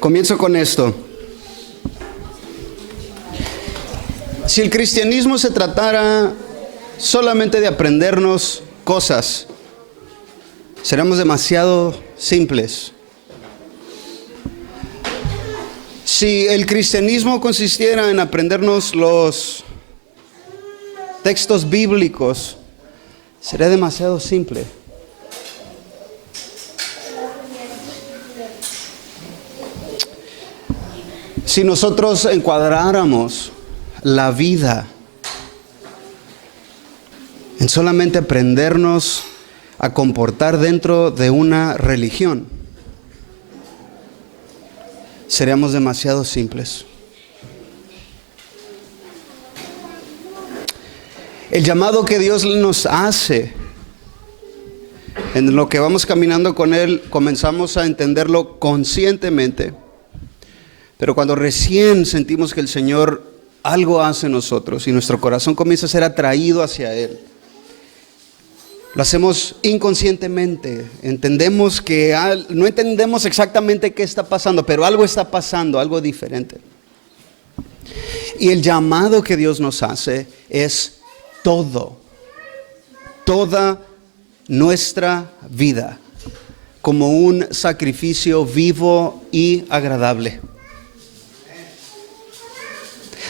Comienzo con esto. Si el cristianismo se tratara solamente de aprendernos cosas, seremos demasiado simples. Si el cristianismo consistiera en aprendernos los textos bíblicos, sería demasiado simple. Si nosotros encuadráramos la vida en solamente aprendernos a comportar dentro de una religión, seríamos demasiado simples. El llamado que Dios nos hace, en lo que vamos caminando con Él, comenzamos a entenderlo conscientemente. Pero cuando recién sentimos que el Señor algo hace en nosotros y nuestro corazón comienza a ser atraído hacia Él, lo hacemos inconscientemente. Entendemos que no entendemos exactamente qué está pasando, pero algo está pasando, algo diferente. Y el llamado que Dios nos hace es toda nuestra vida como un sacrificio vivo y agradable.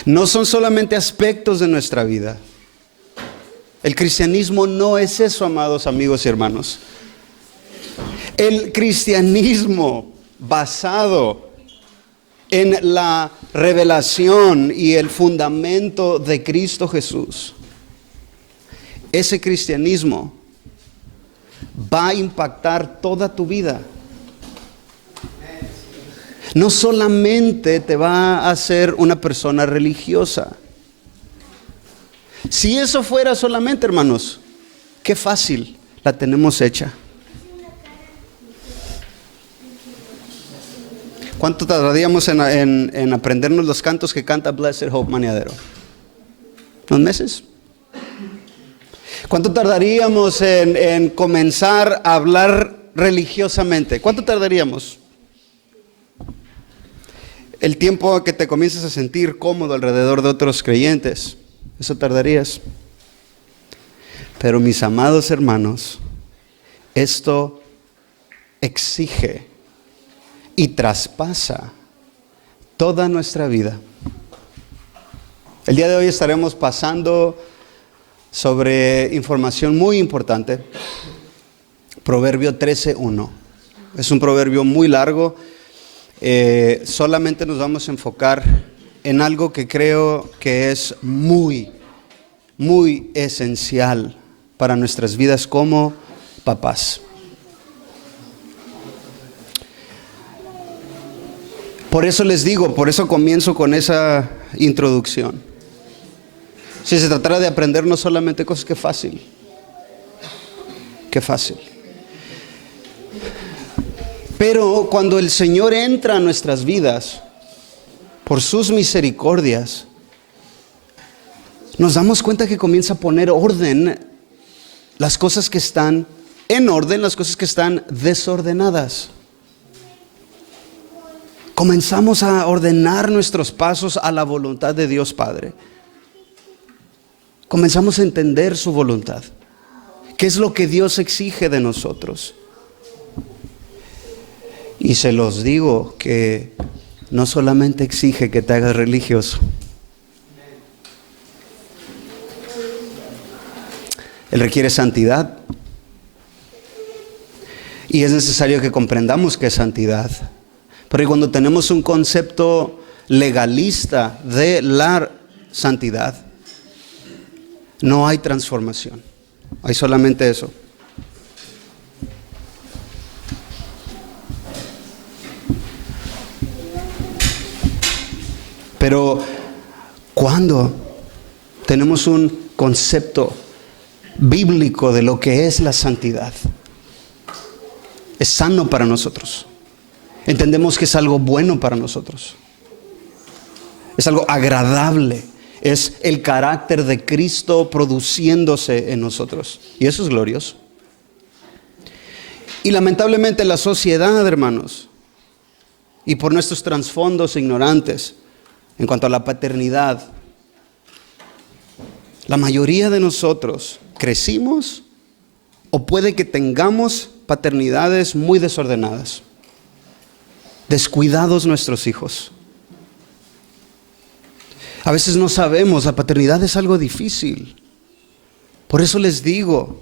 No son solamente aspectos de nuestra vida. El cristianismo no es eso, amados amigos y hermanos. El cristianismo basado en la revelación y el fundamento de Cristo Jesús, ese cristianismo va a impactar toda tu vida. No solamente te va a hacer una persona religiosa. Si eso fuera solamente, hermanos, qué fácil la tenemos hecha. ¿Cuánto tardaríamos en aprendernos los cantos que canta Blessed Hope Maniadero? ¿Unos meses? ¿Cuánto tardaríamos en comenzar a hablar religiosamente? ¿Cuánto tardaríamos? El tiempo que te comiences a sentir cómodo alrededor de otros creyentes, eso tardarías. Pero mis amados hermanos, esto exige y traspasa toda nuestra vida. El día de hoy estaremos pasando sobre información muy importante. Proverbio 13:1. Es un proverbio muy largo. Solamente nos vamos a enfocar en algo que creo que es muy esencial para nuestras vidas como papás. Por eso les digo, por eso comienzo con esa introducción. Si se tratara de aprender no solamente cosas, qué fácil. Qué fácil. Pero cuando el Señor entra a nuestras vidas, por sus misericordias, nos damos cuenta que comienza a poner orden, las cosas que están en orden, las cosas que están desordenadas. Comenzamos a ordenar nuestros pasos a la voluntad de Dios Padre. Comenzamos a entender su voluntad. ¿Qué es lo que Dios exige de nosotros? Y se los digo que no solamente exige que te hagas religioso. Él requiere santidad. Y es necesario que comprendamos qué es santidad. Porque cuando tenemos un concepto legalista de la santidad, no hay transformación. Hay solamente eso. Pero cuando tenemos un concepto bíblico de lo que es la santidad, es sano para nosotros. Entendemos que es algo bueno para nosotros. Es algo agradable. Es el carácter de Cristo produciéndose en nosotros. Y eso es glorioso. Y lamentablemente la sociedad, hermanos, y por nuestros trasfondos ignorantes en cuanto a la paternidad, la mayoría de nosotros crecimos o puede que tengamos paternidades muy desordenadas, descuidados nuestros hijos. A veces no sabemos, la paternidad es algo difícil. Por eso les digo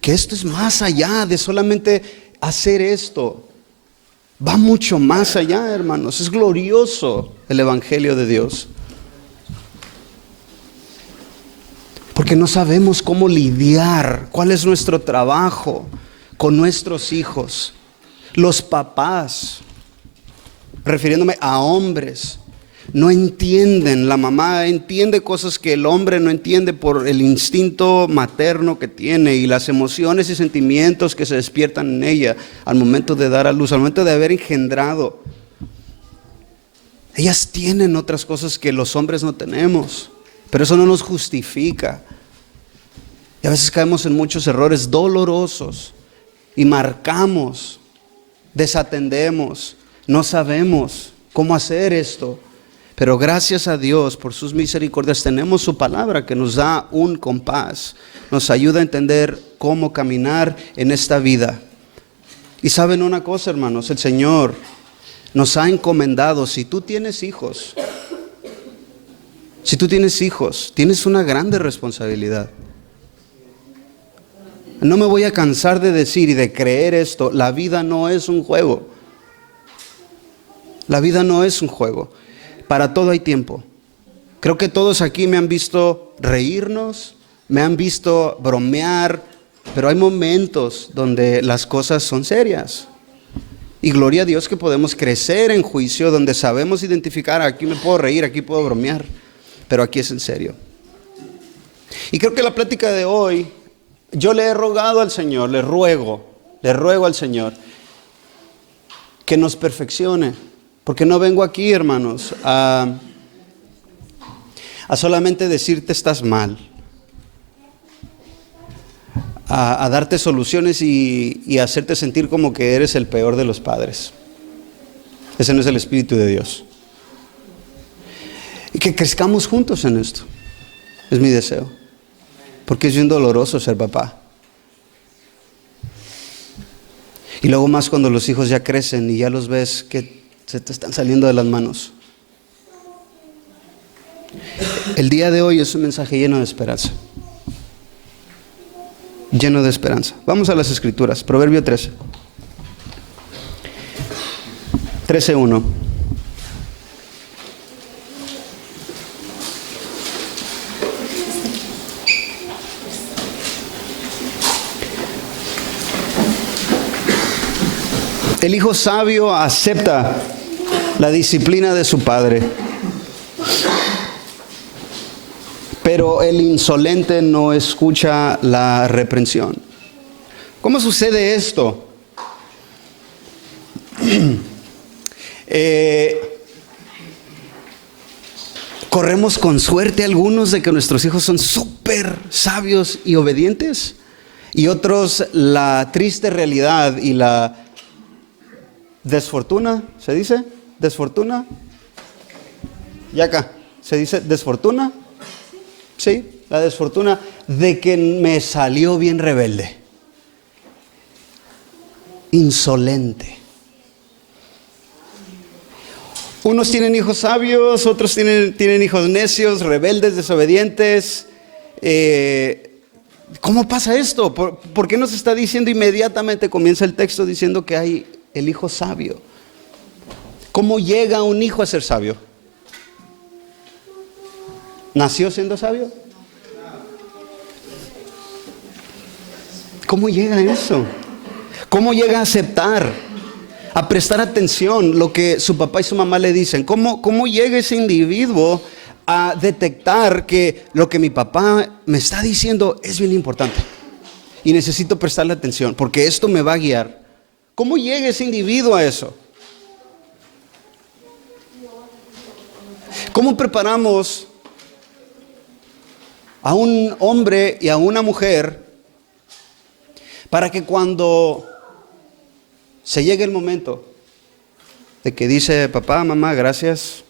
que esto es más allá de solamente hacer esto. Va mucho más allá, hermanos. Es glorioso el Evangelio de Dios. Porque no sabemos cómo lidiar, cuál es nuestro trabajo con nuestros hijos. Los papás, refiriéndome a hombres, no entienden. La mamá entiende cosas que el hombre no entiende por el instinto materno que tiene y las emociones y sentimientos que se despiertan en ella al momento de dar a luz, al momento de haber engendrado. Ellas tienen otras cosas que los hombres no tenemos, pero eso no nos justifica. Y a veces caemos en muchos errores dolorosos y marcamos, desatendemos, no sabemos cómo hacer esto. Pero gracias a Dios por sus misericordias tenemos su palabra que nos da un compás, nos ayuda a entender cómo caminar en esta vida. Y saben una cosa, hermanos, el Señor nos ha encomendado, si tú tienes hijos, tienes una grande responsabilidad. No me voy a cansar de decir y de creer esto, la vida no es un juego. La vida no es un juego. Para todo hay tiempo. Creo que todos aquí me han visto reírnos, me han visto bromear, pero hay momentos donde las cosas son serias. Y gloria a Dios que podemos crecer en juicio donde sabemos identificar, aquí me puedo reír, aquí puedo bromear, pero aquí es en serio. Y creo que la plática de hoy, yo le he rogado al Señor, le ruego al Señor que nos perfeccione. Porque no vengo aquí, hermanos, a solamente decirte estás mal, a darte soluciones y hacerte sentir como que eres el peor de los padres. Ese no es el Espíritu de Dios. Y que crezcamos juntos en esto, es mi deseo, porque es bien doloroso ser papá. Y luego más cuando los hijos ya crecen y ya los ves que se te están saliendo de las manos. El día de hoy es un mensaje lleno de esperanza. Lleno de esperanza. Vamos a las Escrituras. Proverbio 13. 13:1. El hijo sabio acepta la disciplina de su padre, pero el insolente no escucha la reprensión. ¿Cómo sucede esto? Corremos con suerte algunos de que nuestros hijos son súper sabios y obedientes, y otros la triste realidad y la desfortuna, ¿se dice? ¿Desfortuna? Y acá, ¿se dice desfortuna? Sí, la desfortuna de que me salió bien rebelde, insolente. Unos tienen hijos sabios, otros tienen hijos necios, rebeldes, desobedientes. ¿Cómo pasa esto? ¿Por qué nos está diciendo inmediatamente, comienza el texto diciendo que hay el hijo sabio? ¿Cómo llega un hijo a ser sabio? ¿Nació siendo sabio? ¿Cómo llega a eso? ¿Cómo llega a aceptar, a prestar atención lo que su papá y su mamá le dicen? ¿Cómo llega ese individuo a detectar que lo que mi papá me está diciendo es bien importante y necesito prestarle atención porque esto me va a guiar? ¿Cómo llega ese individuo a eso? ¿Cómo preparamos a un hombre y a una mujer para que cuando se llegue el momento de que dice, papá, mamá, gracias,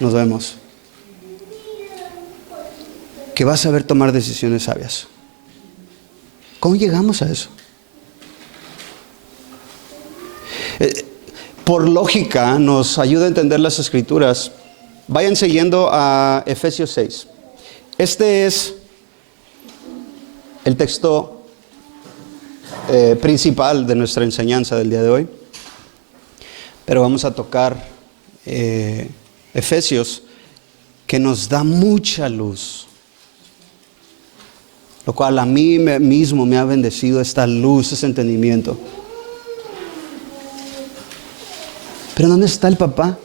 nos vemos. Que va a saber tomar decisiones sabias. ¿Cómo llegamos a eso? Por lógica nos ayuda a entender las Escrituras. Vayan siguiendo a Efesios 6. Este es el texto principal de nuestra enseñanza del día de hoy. Pero vamos a tocar Efesios, que nos da mucha luz. Lo cual a mí mismo me ha bendecido esta luz, ese entendimiento. Pero ¿dónde está el papá?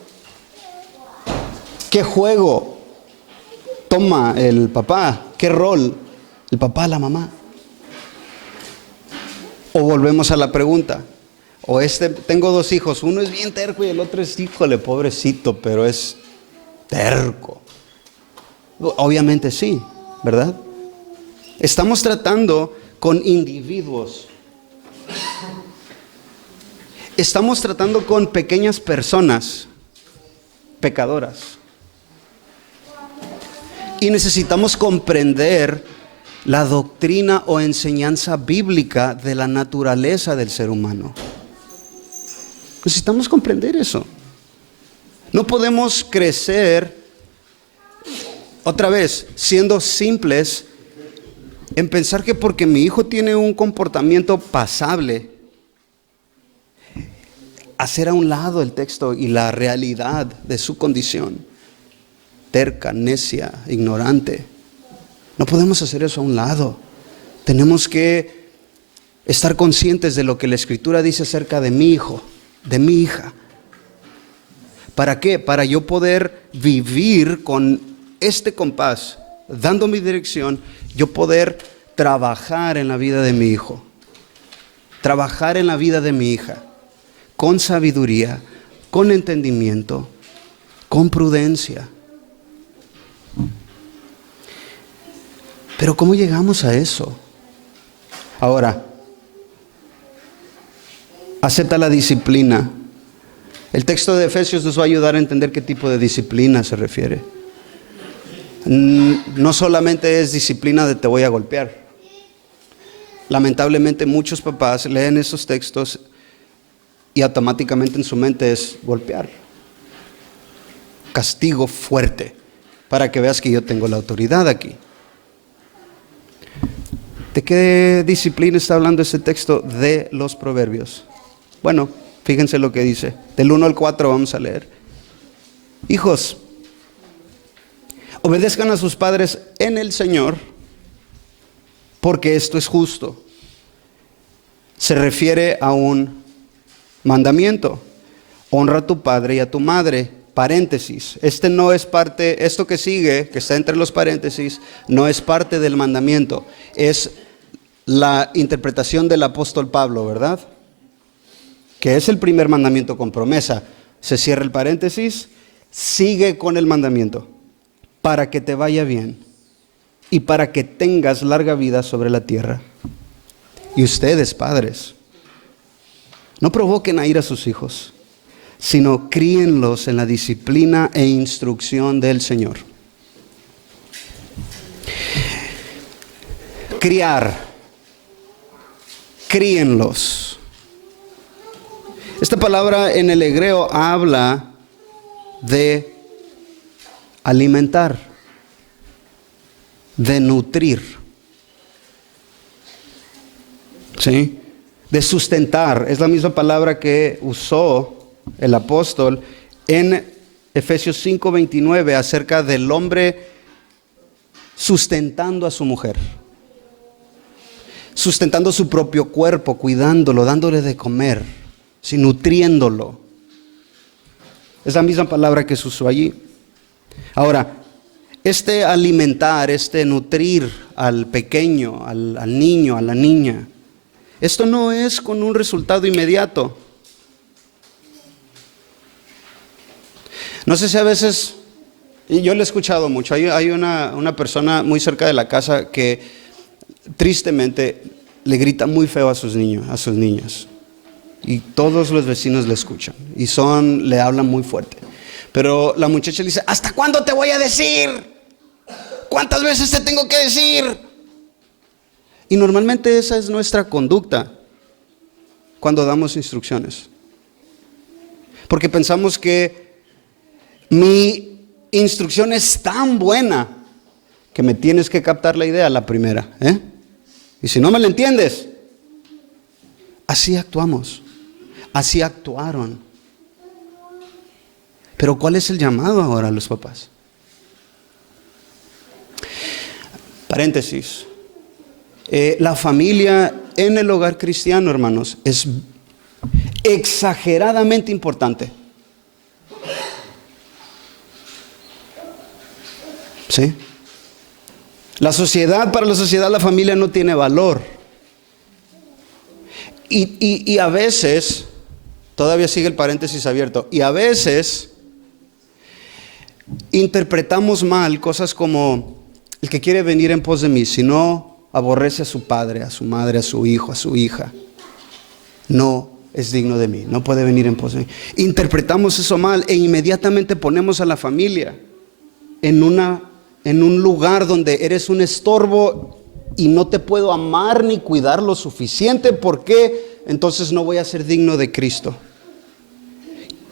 ¿Qué juego toma el papá? ¿Qué rol el papá, la mamá? O volvemos a la pregunta. Tengo dos hijos, uno es bien terco y el otro es, híjole, pobrecito, pero es terco. Obviamente sí, ¿verdad? Estamos tratando con individuos. Estamos tratando con pequeñas personas pecadoras. Y necesitamos comprender la doctrina o enseñanza bíblica de la naturaleza del ser humano. Necesitamos comprender eso. No podemos crecer, otra vez, siendo simples en pensar que porque mi hijo tiene un comportamiento pasable, hacer a un lado el texto y la realidad de su condición, terca, necia, ignorante. No podemos hacer eso a un lado. Tenemos que estar conscientes de lo que la Escritura dice acerca de mi hijo, de mi hija. ¿Para qué? Para yo poder vivir con este compás, dando mi dirección, yo poder trabajar en la vida de mi hijo, trabajar en la vida de mi hija, con sabiduría, con entendimiento, con prudencia. Pero ¿cómo llegamos a eso? Ahora, acepta la disciplina. El texto de Efesios nos va a ayudar a entender qué tipo de disciplina se refiere. No solamente es disciplina de te voy a golpear. Lamentablemente muchos papás leen esos textos y automáticamente en su mente es golpear. Castigo fuerte, para que veas que yo tengo la autoridad aquí. ¿De qué disciplina está hablando ese texto de los Proverbios? Bueno, fíjense lo que dice. Del 1 al 4 vamos a leer. Hijos, obedezcan a sus padres en el Señor, porque esto es justo. Se refiere a un mandamiento. Honra a tu padre y a tu madre. Paréntesis. No es parte, esto que sigue, que está entre los paréntesis, no es parte del mandamiento. Es la interpretación del apóstol Pablo, ¿verdad? Que es el primer mandamiento con promesa. Se cierra el paréntesis, sigue con el mandamiento. Para que te vaya bien y para que tengas larga vida sobre la tierra. Y ustedes, padres, no provoquen a ir a sus hijos, sino críenlos en la disciplina e instrucción del Señor. Críenlos. Esta palabra en el hebreo habla de alimentar, de nutrir, ¿sí? De sustentar. Es la misma palabra que usó el apóstol en Efesios 5:29 acerca del hombre sustentando a su mujer, sustentando su propio cuerpo, cuidándolo, dándole de comer, ¿sí? Nutriéndolo. Es la misma palabra que se usó allí. Ahora, alimentar, nutrir al pequeño, al niño, a la niña, esto no es con un resultado inmediato. No sé si a veces, y yo lo he escuchado mucho, hay una persona muy cerca de la casa que tristemente le grita muy feo a sus niños, a sus niñas. Y todos los vecinos le escuchan y le hablan muy fuerte. Pero la muchacha le dice: ¿hasta cuándo te voy a decir? ¿Cuántas veces te tengo que decir? Y normalmente esa es nuestra conducta cuando damos instrucciones. Porque pensamos que mi instrucción es tan buena que me tienes que captar la idea a la primera, Y si no me la entiendes, así actuamos, así actuaron. Pero ¿cuál es el llamado ahora a los papás? Paréntesis. La familia en el hogar cristiano, hermanos, es exageradamente importante. ¿Sí? Para la sociedad, la familia no tiene valor. Y a veces, todavía sigue el paréntesis abierto, y a veces interpretamos mal cosas como: el que quiere venir en pos de mí, si no aborrece a su padre, a su madre, a su hijo, a su hija, no es digno de mí, no puede venir en pos de mí. Interpretamos eso mal e inmediatamente ponemos a la familia en un lugar donde eres un estorbo y no te puedo amar ni cuidar lo suficiente, porque entonces no voy a ser digno de Cristo.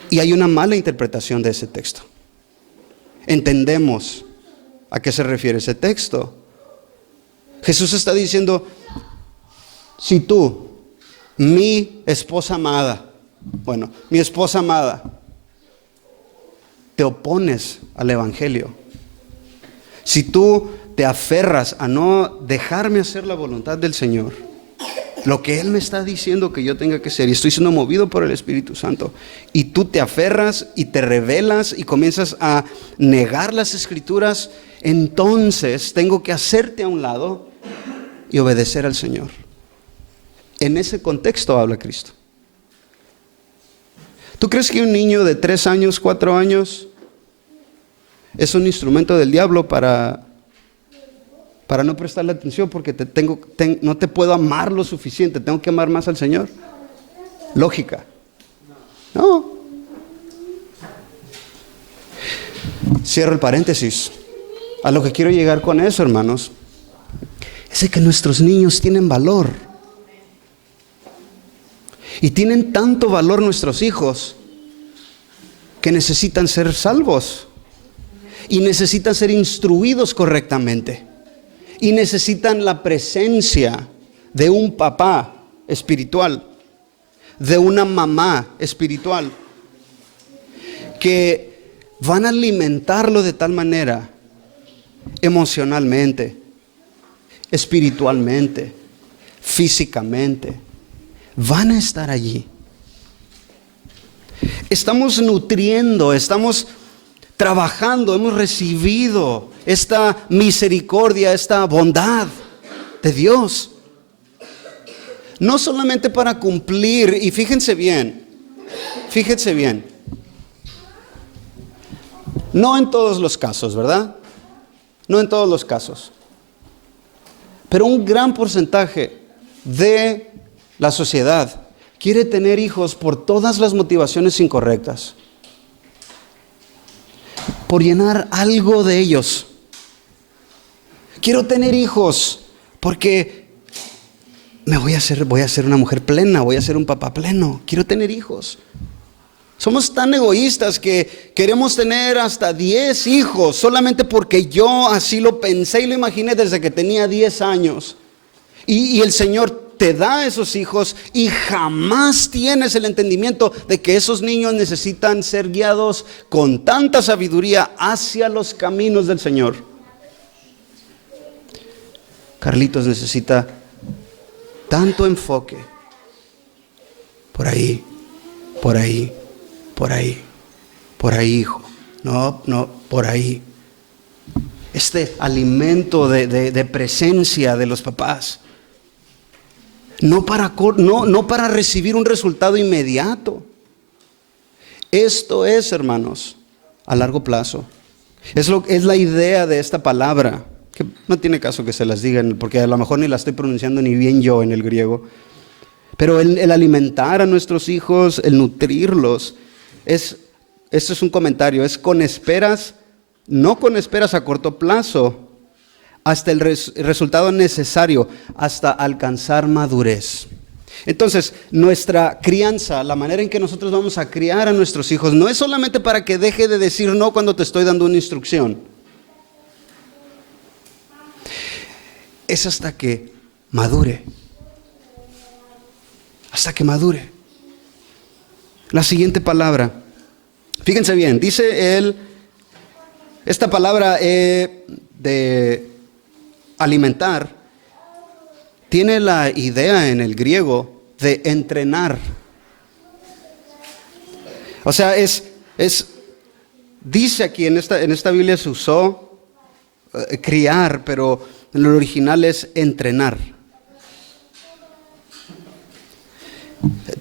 Y hay una mala interpretación de ese texto. Entendemos a qué se refiere ese texto. Jesús está diciendo: si tú, mi esposa amada, te opones al evangelio, si tú te aferras a no dejarme hacer la voluntad del Señor, lo que Él me está diciendo que yo tenga que hacer, y estoy siendo movido por el Espíritu Santo, y tú te aferras y te rebelas y comienzas a negar las Escrituras, entonces tengo que hacerte a un lado y obedecer al Señor. En ese contexto habla Cristo. ¿Tú crees que un niño de 3 años, 4 años es un instrumento del diablo para no prestarle atención porque no te puedo amar lo suficiente, tengo que amar más al Señor? Lógica. No. Cierro el paréntesis. A lo que quiero llegar con eso, hermanos, es que nuestros niños tienen valor. Y tienen tanto valor nuestros hijos que necesitan ser salvos. Y necesitan ser instruidos correctamente. Y necesitan la presencia de un papá espiritual, de una mamá espiritual, que van a alimentarlo de tal manera, emocionalmente, espiritualmente, físicamente. Van a estar allí. Estamos nutriendo, estamos trabajando, hemos recibido esta misericordia, esta bondad de Dios. No solamente para cumplir, y fíjense bien, no en todos los casos, ¿verdad? No en todos los casos. Pero un gran porcentaje de la sociedad quiere tener hijos por todas las motivaciones incorrectas. Por llenar algo de ellos. Quiero tener hijos porque voy a ser una mujer plena, voy a ser un papá pleno. Quiero tener hijos. Somos tan egoístas que queremos tener hasta 10 hijos solamente porque yo así lo pensé y lo imaginé desde que tenía 10 años. Y el Señor te da esos hijos y jamás tienes el entendimiento de que esos niños necesitan ser guiados con tanta sabiduría hacia los caminos del Señor. Carlitos necesita tanto enfoque. Por ahí, hijo. No, por ahí. Este alimento de presencia de los papás. No para recibir un resultado inmediato. Esto es, hermanos, a largo plazo. Es la idea de esta palabra, que no tiene caso que se las digan, porque a lo mejor ni la estoy pronunciando ni bien yo en el griego. Pero el alimentar a nuestros hijos, el nutrirlos, esto es un comentario, es con esperas, no con esperas a corto plazo, hasta el resultado necesario, hasta alcanzar madurez. Entonces, nuestra crianza, la manera en que nosotros vamos a criar a nuestros hijos, no es solamente para que deje de decir no cuando te estoy dando una instrucción. Es hasta que madure. Hasta que madure. La siguiente palabra. Fíjense bien, dice él, esta palabra de alimentar, tiene la idea en el griego de entrenar. O sea, dice aquí en esta Biblia se usó criar, pero en el original es entrenar.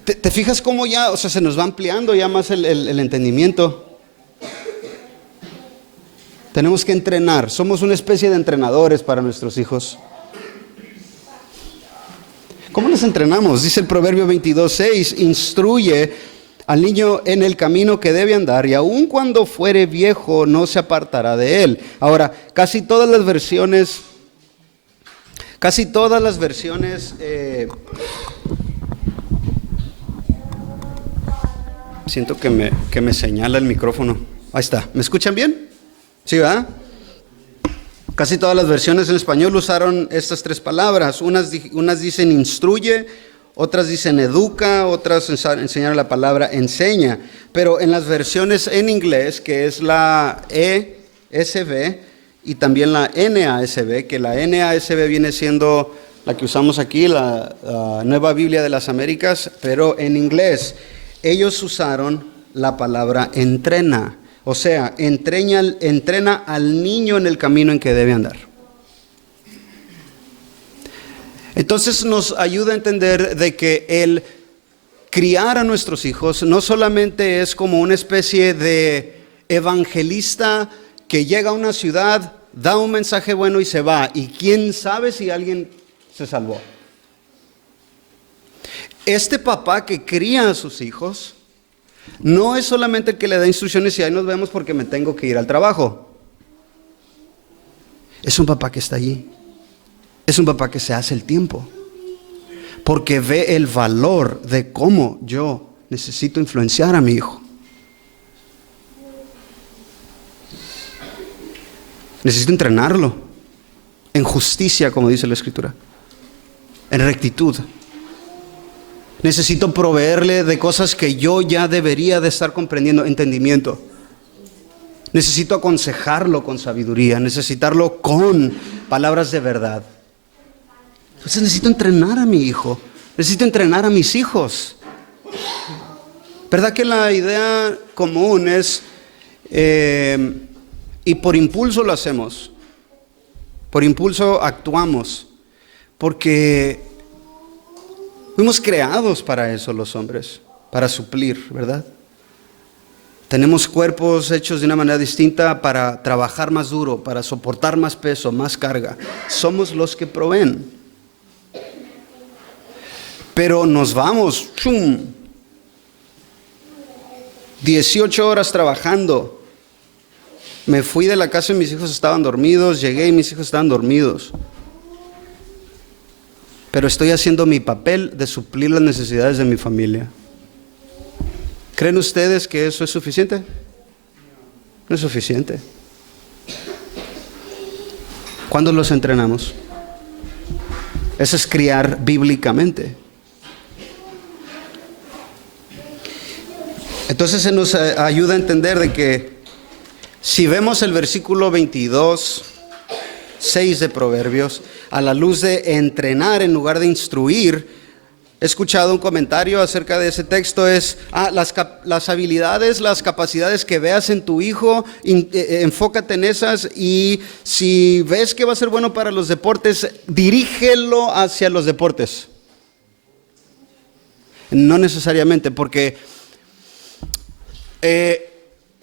¿Te fijas cómo ya, o sea, se nos va ampliando ya más el entendimiento? Tenemos que entrenar, somos una especie de entrenadores para nuestros hijos. ¿Cómo les entrenamos? Dice el Proverbio 22:6, instruye al niño en el camino que debe andar y aun cuando fuere viejo no se apartará de él. Ahora, casi todas las versiones, siento que me señala el micrófono. Ahí está, ¿me escuchan bien? ¿Sí, verdad? Casi todas las versiones en español usaron estas tres palabras. Unas dicen instruye, otras dicen educa, otras enseñaron la palabra enseña. Pero en las versiones en inglés, que es la ESV y también la NASB, que la NASB viene siendo la que usamos aquí, la Nueva Biblia de las Américas, pero en inglés ellos usaron la palabra entrena. O sea, entrena al niño en el camino en que debe andar. Entonces nos ayuda a entender de que el criar a nuestros hijos no solamente es como una especie de evangelista que llega a una ciudad, da un mensaje bueno y se va. Y quién sabe si alguien se salvó. Este papá que cría a sus hijos no es solamente el que le da instrucciones y ahí nos vemos porque me tengo que ir al trabajo. Es un papá que está allí. Es un papá que se hace el tiempo. Porque ve el valor de cómo yo necesito influenciar a mi hijo. Necesito entrenarlo en justicia, como dice la Escritura, en rectitud. Necesito proveerle de cosas que yo ya debería de estar comprendiendo, entendimiento. Necesito aconsejarlo con sabiduría, necesitarlo con palabras de verdad. Entonces necesito entrenar a mi hijo, necesito entrenar a mis hijos. ¿Verdad que la idea común es, y por impulso lo hacemos, por impulso actuamos, porque fuimos creados para eso los hombres, para suplir, ¿verdad? Tenemos cuerpos hechos de una manera distinta para trabajar más duro, para soportar más peso, más carga. Somos los que proveen. Pero nos vamos, 18 horas trabajando. Me fui de la casa y mis hijos estaban dormidos, llegué y mis hijos estaban dormidos. Pero estoy haciendo mi papel de suplir las necesidades de mi familia. ¿Creen ustedes que eso es suficiente? No es suficiente. ¿Cuándo los entrenamos? Eso es criar bíblicamente. Entonces se nos ayuda a entender de que si vemos el versículo 22, 6 de Proverbios, a la luz de entrenar en lugar de instruir, he escuchado un comentario acerca de ese texto, es las habilidades, las capacidades que veas en tu hijo, enfócate en esas, y si ves que va a ser bueno para los deportes, dirígelo hacia los deportes. No necesariamente, porque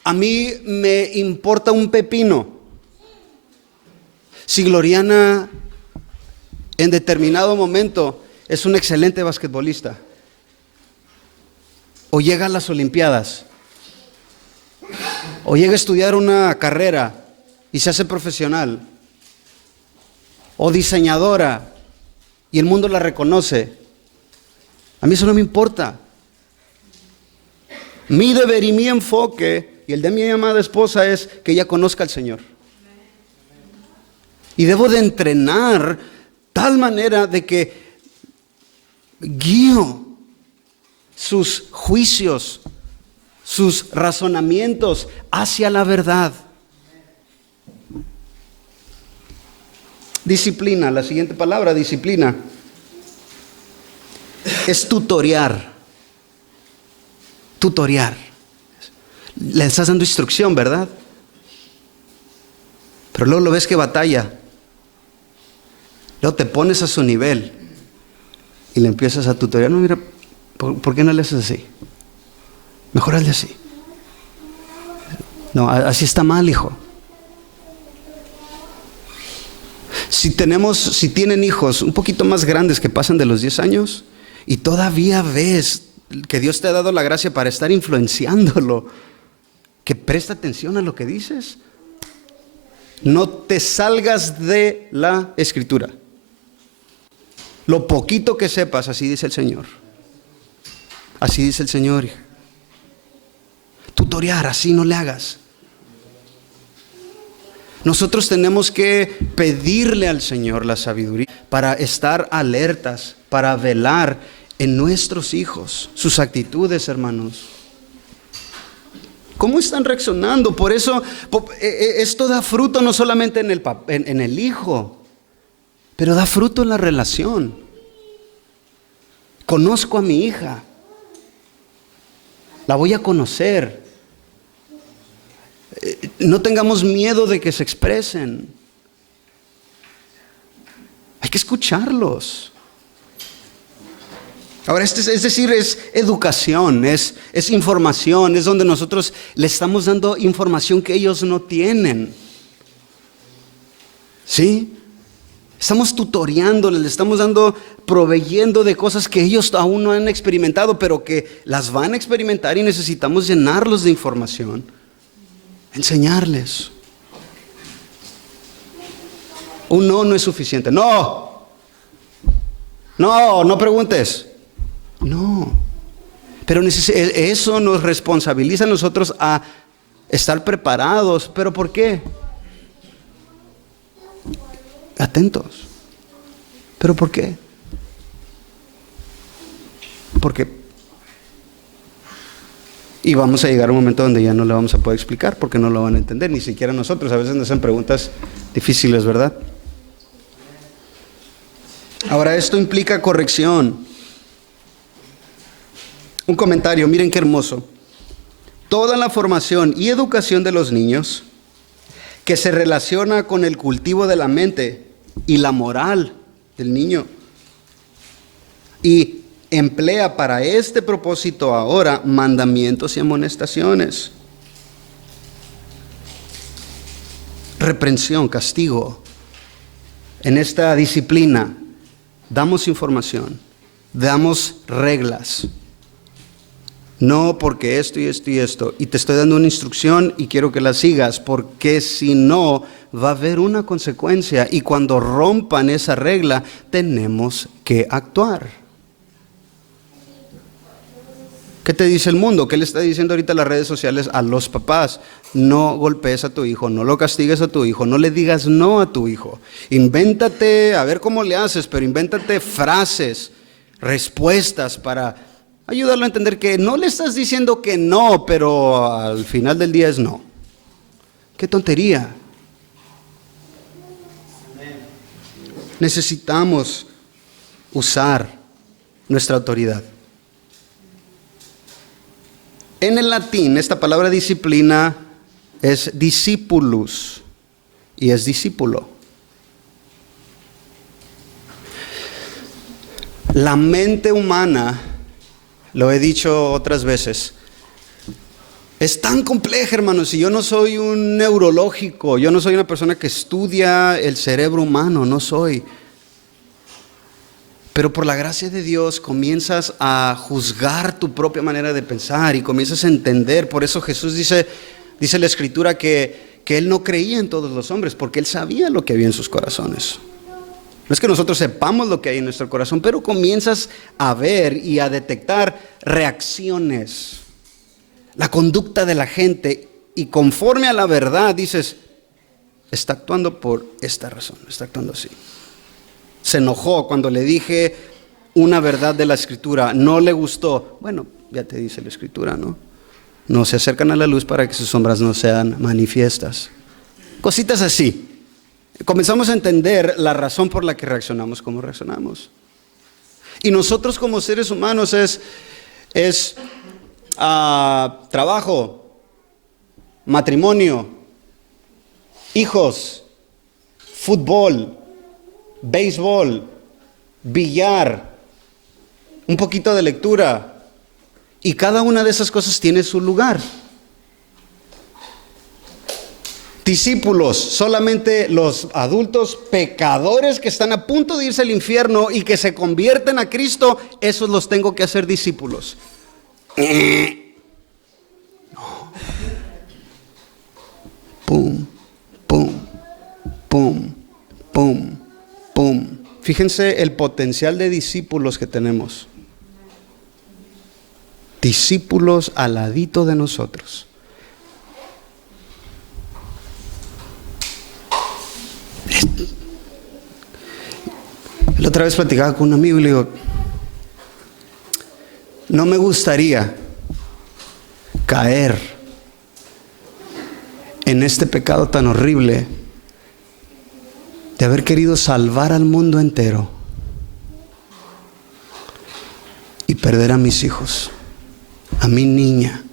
a mí me importa un pepino si Gloriana en determinado momento es un excelente basquetbolista, o llega a las Olimpiadas, o llega a estudiar una carrera y se hace profesional, o diseñadora y el mundo la reconoce, a mí eso no me importa. Mi deber y mi enfoque y el de mi amada esposa es que ella conozca al Señor. Y debo de entrenar tal manera de que guío sus juicios, sus razonamientos hacia la verdad. Disciplina, la siguiente palabra, disciplina, es tutorear. Tutorear. Le estás dando instrucción, ¿verdad? Pero luego lo ves que batalla. Luego te pones a su nivel y le empiezas a tutorear. No, mira, ¿por qué no le haces así? Mejor hazle así. No, así está mal, hijo. Si tienen hijos un poquito más grandes que pasan de los 10 años y todavía ves que Dios te ha dado la gracia para estar influenciándolo, que presta atención a lo que dices. No te salgas de la Escritura. Lo poquito que sepas, así dice el Señor. Así dice el Señor. Tutorear, así no le hagas. Nosotros tenemos que pedirle al Señor la sabiduría para estar alertas, para velar en nuestros hijos, sus actitudes, hermanos. ¿Cómo están reaccionando? Por eso esto da fruto no solamente en el hijo, pero da fruto en la relación. Conozco a mi hija, la voy a conocer. No tengamos miedo de que se expresen. Hay que escucharlos. Ahora, es decir, es educación, es información, es donde nosotros le estamos dando información que ellos no tienen. ¿Sí? Estamos tutoreándoles, le estamos proveyendo de cosas que ellos aún no han experimentado, pero que las van a experimentar y necesitamos llenarlos de información. Enseñarles. Un no es suficiente. No preguntes. No. Pero eso nos responsabiliza a nosotros a estar preparados. ¿Pero por qué? Atentos. ¿Pero por qué? Y vamos a llegar a un momento donde ya no le vamos a poder explicar porque no lo van a entender, ni siquiera nosotros. A veces nos hacen preguntas difíciles, ¿verdad? Ahora, esto implica corrección. Un comentario, miren qué hermoso. Toda la formación y educación de los niños que se relaciona con el cultivo de la mente y la moral del niño y emplea para este propósito ahora mandamientos y amonestaciones, reprensión, castigo. En esta disciplina damos información, damos reglas. No porque esto y esto y esto, y te estoy dando una instrucción y quiero que la sigas, porque si no va a haber una consecuencia, y cuando rompan esa regla tenemos que actuar. ¿Qué te dice el mundo? ¿Qué le está diciendo ahorita las redes sociales a los papás? No golpees a tu hijo, no lo castigues a tu hijo, no le digas no a tu hijo. Invéntate, a ver cómo le haces, pero invéntate frases, respuestas para ayudarlo a entender que no le estás diciendo que no, pero al final del día es no. ¡Qué tontería! Necesitamos usar nuestra autoridad. En el latín, esta palabra disciplina es discipulus y es discípulo. La mente humana, lo he dicho otras veces, es tan compleja, hermanos. Y yo no soy un neurológico, yo no soy una persona que estudia el cerebro humano, no soy. Pero por la gracia de Dios comienzas a juzgar tu propia manera de pensar y comienzas a entender. Por eso Jesús dice la Escritura que Él no creía en todos los hombres, porque Él sabía lo que había en sus corazones. No es que nosotros sepamos lo que hay en nuestro corazón, pero comienzas a ver y a detectar reacciones, la conducta de la gente, y conforme a la verdad dices, está actuando por esta razón, está actuando así. Se enojó cuando le dije una verdad de la Escritura, no le gustó. Bueno, ya te dice la Escritura, ¿no? No se acercan a la luz para que sus sombras no sean manifiestas. Cositas así. Comenzamos a entender la razón por la que reaccionamos como reaccionamos. Y nosotros como seres humanos es trabajo, matrimonio, hijos, fútbol, béisbol, billar, un poquito de lectura. Y cada una de esas cosas tiene su lugar. Discípulos, solamente los adultos pecadores que están a punto de irse al infierno y que se convierten a Cristo, esos los tengo que hacer discípulos. No. Pum, pum, pum, pum, pum. Fíjense el potencial de discípulos que tenemos. Discípulos al ladito de nosotros. La otra vez platicaba con un amigo y le digo, no me gustaría caer en este pecado tan horrible de haber querido salvar al mundo entero y perder a mis hijos, a mi niña,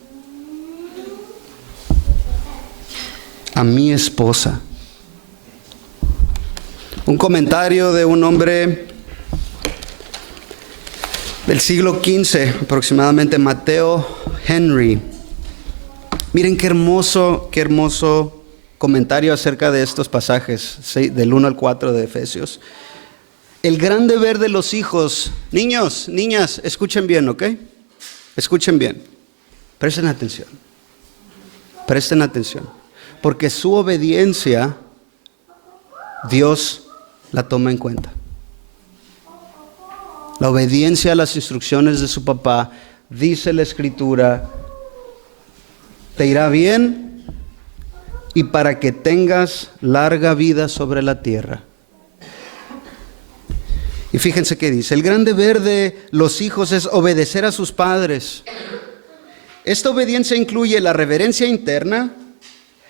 a mi esposa. Un comentario de un hombre del siglo XV, aproximadamente, Mateo Henry. Miren qué hermoso comentario acerca de estos pasajes, del 1 al 4 de Efesios. El gran deber de los hijos, niños, niñas, escuchen bien, ¿ok? Escuchen bien, presten atención, porque su obediencia, Dios la toma en cuenta. La obediencia a las instrucciones de su papá, dice la Escritura, te irá bien y para que tengas larga vida sobre la tierra. Y fíjense qué dice, el gran deber de los hijos es obedecer a sus padres. Esta obediencia incluye la reverencia interna,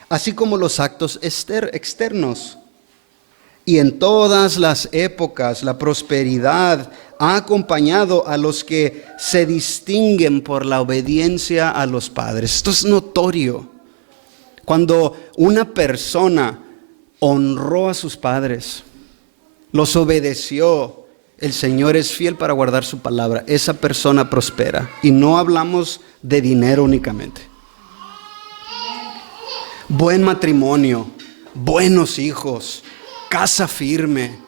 así como los actos externos. Y en todas las épocas la prosperidad ha acompañado a los que se distinguen por la obediencia a los padres. Esto es notorio. Cuando una persona honró a sus padres, los obedeció, el Señor es fiel para guardar su palabra. Esa persona prospera. Y no hablamos de dinero únicamente. Buen matrimonio, buenos hijos, casa firme,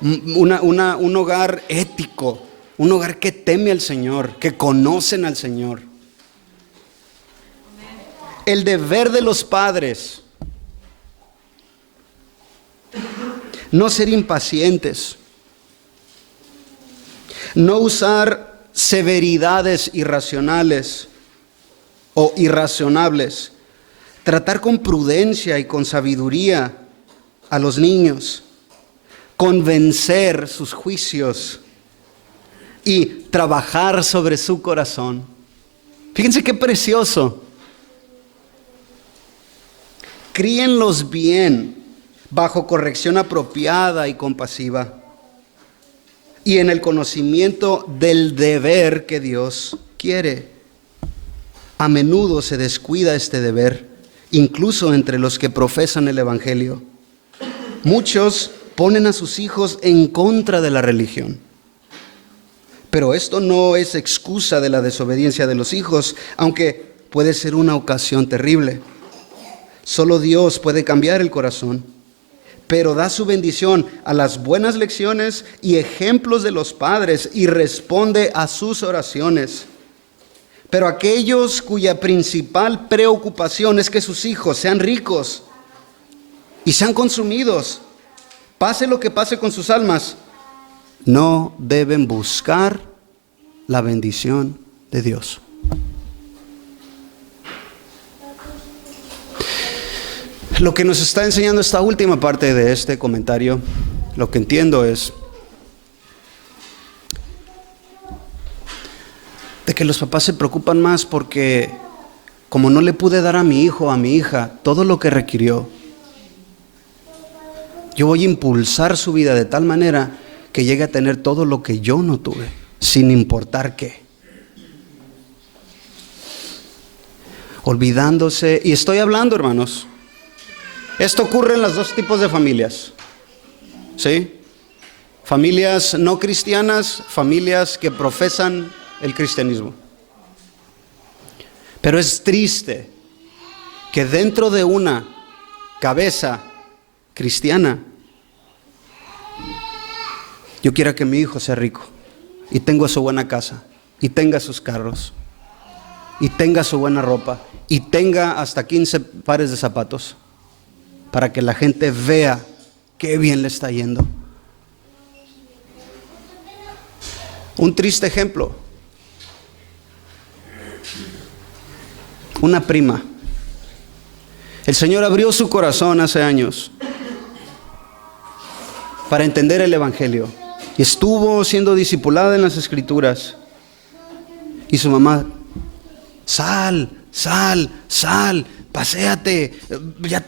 un hogar ético, un hogar que teme al Señor, que conocen al Señor. El deber de los padres, no ser impacientes, no usar severidades irracionales o irrazonables, tratar con prudencia y con sabiduría a los niños, convencer sus juicios y trabajar sobre su corazón. Fíjense qué precioso. Críenlos bien, bajo corrección apropiada y compasiva, y en el conocimiento del deber que Dios quiere. A menudo se descuida este deber, incluso entre los que profesan el Evangelio. Muchos ponen a sus hijos en contra de la religión. Pero esto no es excusa de la desobediencia de los hijos, aunque puede ser una ocasión terrible. Solo Dios puede cambiar el corazón. pero da su bendición a las buenas lecciones y ejemplos de los padres y responde a sus oraciones. Pero aquellos cuya principal preocupación es que sus hijos sean ricos y sean consumidos, pase lo que pase con sus almas, no deben buscar la bendición de Dios. Lo que nos está enseñando esta última parte de este comentario, lo que entiendo es de que los papás se preocupan más porque como no le pude dar a mi hijo o a mi hija todo lo que requirió, yo voy a impulsar su vida de tal manera que llegue a tener todo lo que yo no tuve, sin importar qué. Olvidándose, y estoy hablando, hermanos, esto ocurre en los dos tipos de familias, ¿sí? Familias no cristianas, familias que profesan el cristianismo. Pero es triste que dentro de una cabeza cristiana yo quiera que mi hijo sea rico y tenga su buena casa y tenga sus carros y tenga su buena ropa y tenga hasta 15 pares de zapatos para que la gente vea qué bien le está yendo. Un triste ejemplo. Una prima. El Señor abrió su corazón hace años para entender el Evangelio y estuvo siendo discipulada en las Escrituras. Y su mamá, sal, paséate,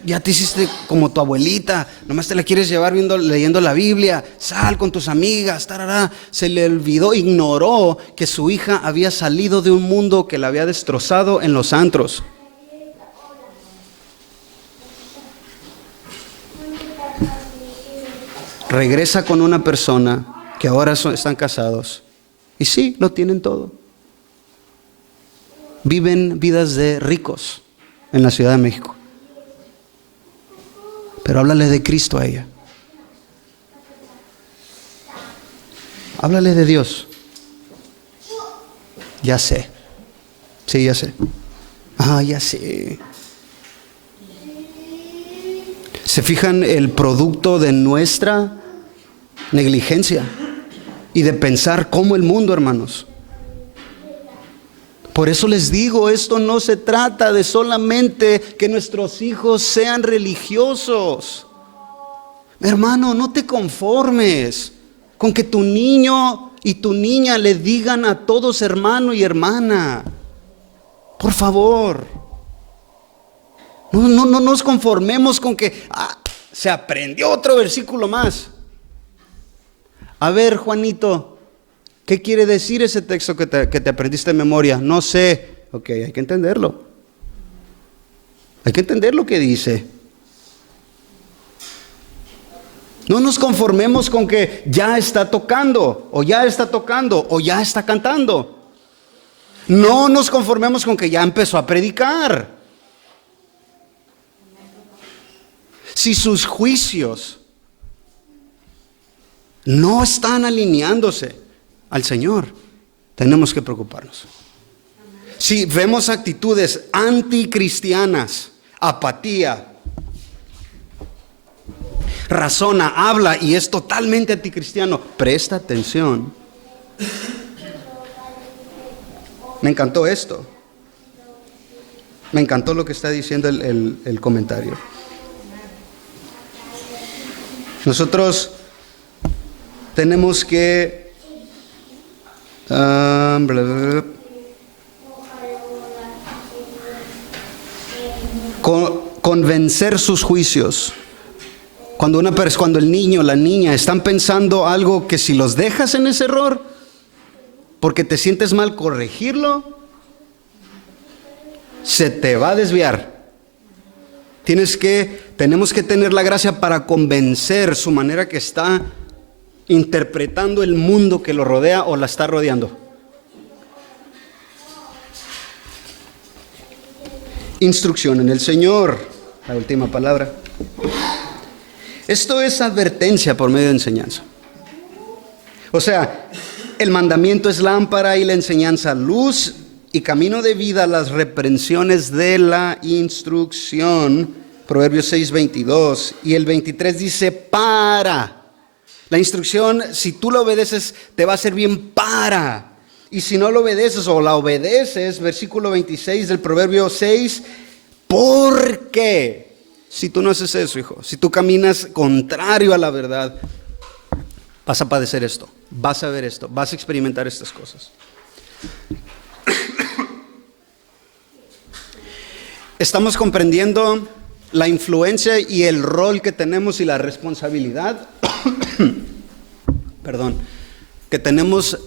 ya te hiciste como tu abuelita, nomás te la quieres llevar leyendo la Biblia, sal con tus amigas, tarará. Se le olvidó, ignoró que su hija había salido de un mundo que la había destrozado en los antros. Regresa con una persona que ahora están casados y sí, lo tienen todo. Viven vidas de ricos en la Ciudad de México. Pero háblale de Cristo a ella. Háblale de Dios. Ya sé. Sí, ya sé. Ya sé. ¿Se fijan el producto de nuestra negligencia y de pensar como el mundo, hermanos? Por eso les digo, esto no se trata de solamente que nuestros hijos sean religiosos. Hermano, no te conformes con que tu niño y tu niña le digan a todos hermano y hermana. Por favor. No nos conformemos con que se aprendió otro versículo más. A ver, Juanito, ¿qué quiere decir ese texto que te aprendiste de memoria? No sé. Ok, hay que entenderlo. Hay que entender lo que dice. No nos conformemos con que ya está tocando, o ya está tocando, o ya está cantando. No nos conformemos con que ya empezó a predicar. Si sus juicios no están alineándose al Señor, tenemos que preocuparnos. Si vemos actitudes anticristianas, apatía, razona, habla y es totalmente anticristiano, presta atención. Me encantó esto. Me encantó lo que está diciendo el comentario. Nosotros tenemos que convencer sus juicios. Cuando el niño, la niña están pensando algo que si los dejas en ese error, porque te sientes mal corregirlo, se te va a desviar. Tenemos que tener la gracia para convencer su manera que está interpretando el mundo que lo rodea o la está rodeando. Instrucción en el Señor, la última palabra. Esto es advertencia por medio de enseñanza. O sea, el mandamiento es lámpara y la enseñanza luz y camino de vida, las reprensiones de la instrucción. Proverbios 6:22 y el 23 dice para. La instrucción, si tú la obedeces, te va a hacer bien para. Y si no lo obedeces o la obedeces, versículo 26 del Proverbio 6, ¿por qué? Si tú no haces eso, hijo, si tú caminas contrario a la verdad, vas a padecer esto, vas a ver esto, vas a experimentar estas cosas. Estamos comprendiendo la influencia y el rol que tenemos y la responsabilidad, que tenemos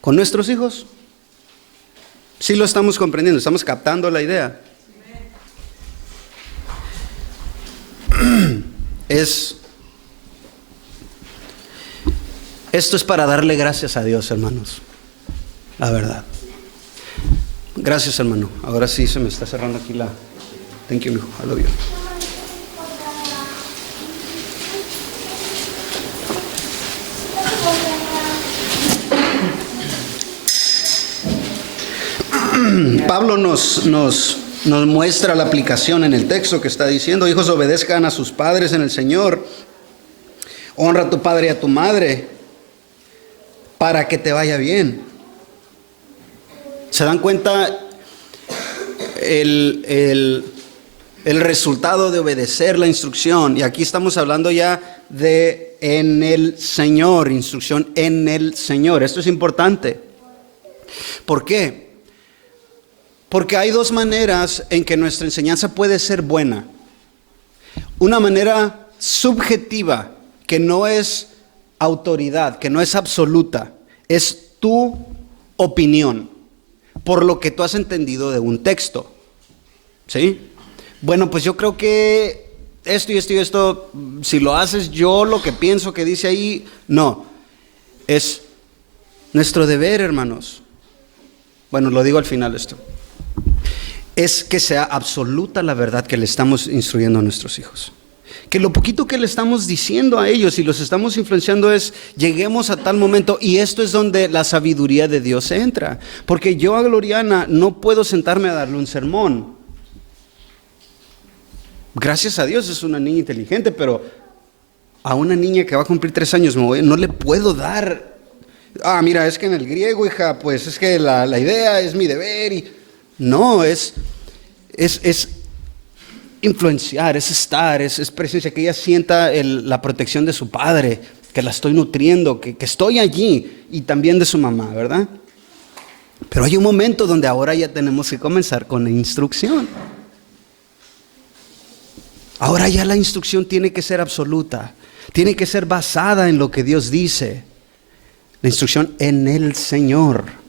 con nuestros hijos. Sí lo estamos comprendiendo, estamos captando la idea. Esto es para darle gracias a Dios, hermanos. La verdad. Gracias, hermano. Ahora sí se me está cerrando aquí la... Thank you, mijo. I love you. Pablo nos muestra la aplicación en el texto que está diciendo: hijos, obedezcan a sus padres en el Señor. Honra a tu padre y a tu madre para que te vaya bien. ¿Se dan cuenta el resultado de obedecer la instrucción? Y aquí estamos hablando ya de en el Señor, instrucción en el Señor. Esto es importante. ¿Por qué? Porque hay dos maneras en que nuestra enseñanza puede ser buena. Una manera subjetiva, que no es autoridad, que no es absoluta, es tu opinión, por lo que tú has entendido de un texto. ¿Sí? Bueno, pues yo creo que esto y esto y esto, si lo haces yo lo que pienso que dice ahí, no. Es nuestro deber, hermanos. Bueno, lo digo al final esto. Es que sea absoluta la verdad que le estamos instruyendo a nuestros hijos. Que lo poquito que le estamos diciendo a ellos y los estamos influenciando es, lleguemos a tal momento, y esto es donde la sabiduría de Dios entra. Porque yo a Gloriana no puedo sentarme a darle un sermón. Gracias a Dios es una niña inteligente, pero a una niña que va a cumplir 3 años no le puedo dar, mira, es que en el griego, hija, pues es que la idea es mi deber y... No, es influenciar, es estar, es presencia, que ella sienta la protección de su padre, que la estoy nutriendo, que estoy allí, y también de su mamá, ¿verdad? Pero hay un momento donde ahora ya tenemos que comenzar con la instrucción. Ahora ya la instrucción tiene que ser absoluta, tiene que ser basada en lo que Dios dice. La instrucción en el Señor.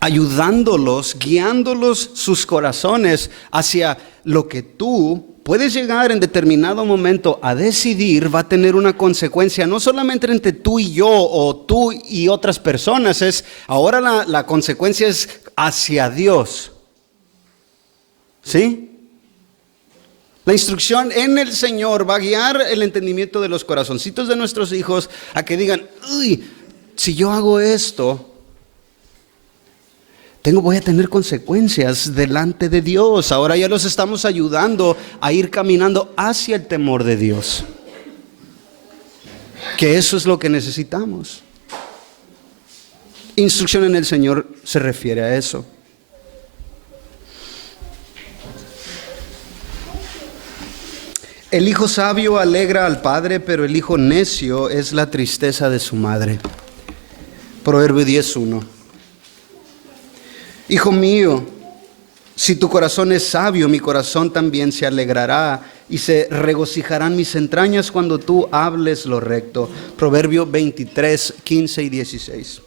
Ayudándolos, guiándolos sus corazones hacia lo que tú puedes llegar en determinado momento a decidir va a tener una consecuencia, no solamente entre tú y yo o tú y otras personas, ahora la consecuencia es hacia Dios. ¿Sí? La instrucción en el Señor va a guiar el entendimiento de los corazoncitos de nuestros hijos a que digan, uy, si yo hago esto, voy a tener consecuencias delante de Dios. Ahora ya los estamos ayudando a ir caminando hacia el temor de Dios. Que eso es lo que necesitamos. Instrucción en el Señor se refiere a eso. El hijo sabio alegra al padre, pero el hijo necio es la tristeza de su madre. Proverbio 10:1. Hijo mío, si tu corazón es sabio, mi corazón también se alegrará y se regocijarán mis entrañas cuando tú hables lo recto. Proverbio 23:15 y 16.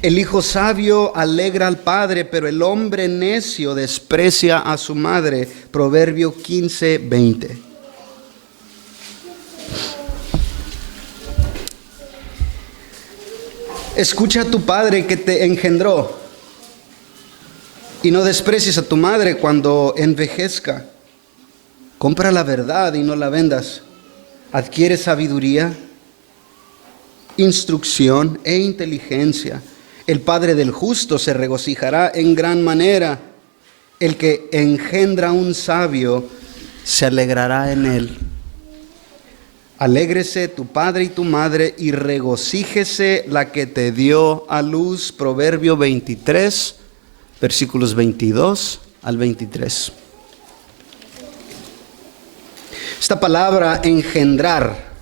El hijo sabio alegra al padre, pero el hombre necio desprecia a su madre. Proverbio 15:20. Escucha a tu padre que te engendró y no desprecies a tu madre cuando envejezca. Compra la verdad y no la vendas. Adquiere sabiduría, instrucción e inteligencia. El padre del justo se regocijará en gran manera. El que engendra un sabio se alegrará en él. Alégrese tu padre y tu madre y regocíjese la que te dio a luz. Proverbio 23, versículos 22 al 23. Esta palabra engendrar.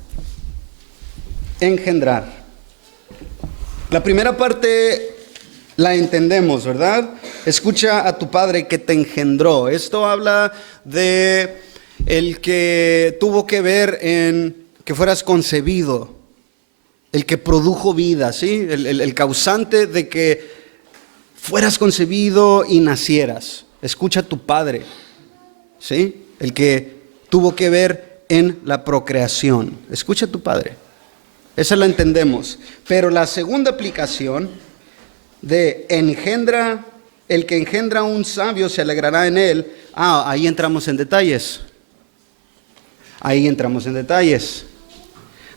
La primera parte la entendemos, ¿verdad? Escucha a tu padre que te engendró. Esto habla de el que tuvo que ver en que fueras concebido, el que produjo vida, ¿sí? El causante de que fueras concebido y nacieras. Escucha a tu padre, ¿sí? El que tuvo que ver en la procreación. Escucha a tu padre. Esa la entendemos. Pero la segunda aplicación de engendra, el que engendra un sabio se alegrará en él. Ahí entramos en detalles.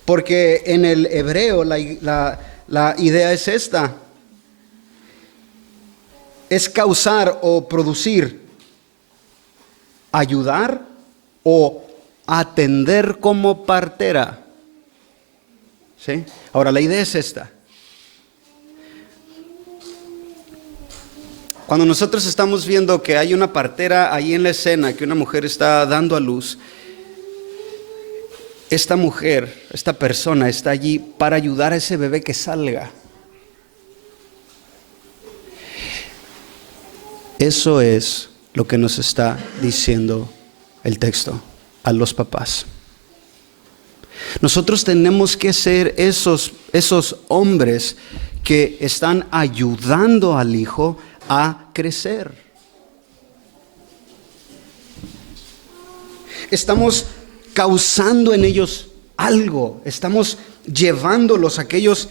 Porque en el hebreo la idea es esta. Es causar o producir, ayudar o atender como partera. ¿Sí? Ahora la idea es esta. Cuando nosotros estamos viendo que hay una partera ahí en la escena, que una mujer está dando a luz, esta mujer, esta persona está allí para ayudar a ese bebé que salga. Eso es lo que nos está diciendo el texto a los papás. Nosotros tenemos que ser esos hombres que están ayudando al hijo a crecer. Estamos causando en ellos algo, estamos llevándolos a aquellos,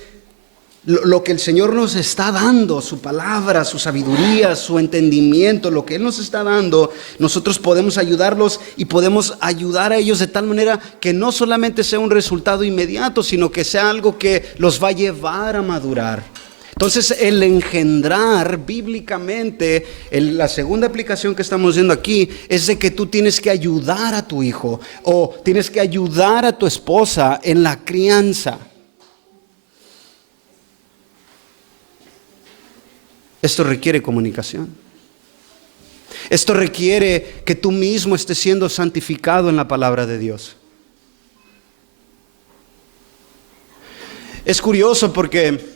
lo que el Señor nos está dando, su palabra, su sabiduría, su entendimiento, lo que Él nos está dando, nosotros podemos ayudarlos y podemos ayudar a ellos de tal manera que no solamente sea un resultado inmediato, sino que sea algo que los va a llevar a madurar. Entonces el engendrar bíblicamente, la segunda aplicación que estamos viendo aquí es de que tú tienes que ayudar a tu hijo o tienes que ayudar a tu esposa en la crianza. Esto requiere comunicación. Esto requiere que tú mismo estés siendo santificado en la palabra de Dios. Es curioso porque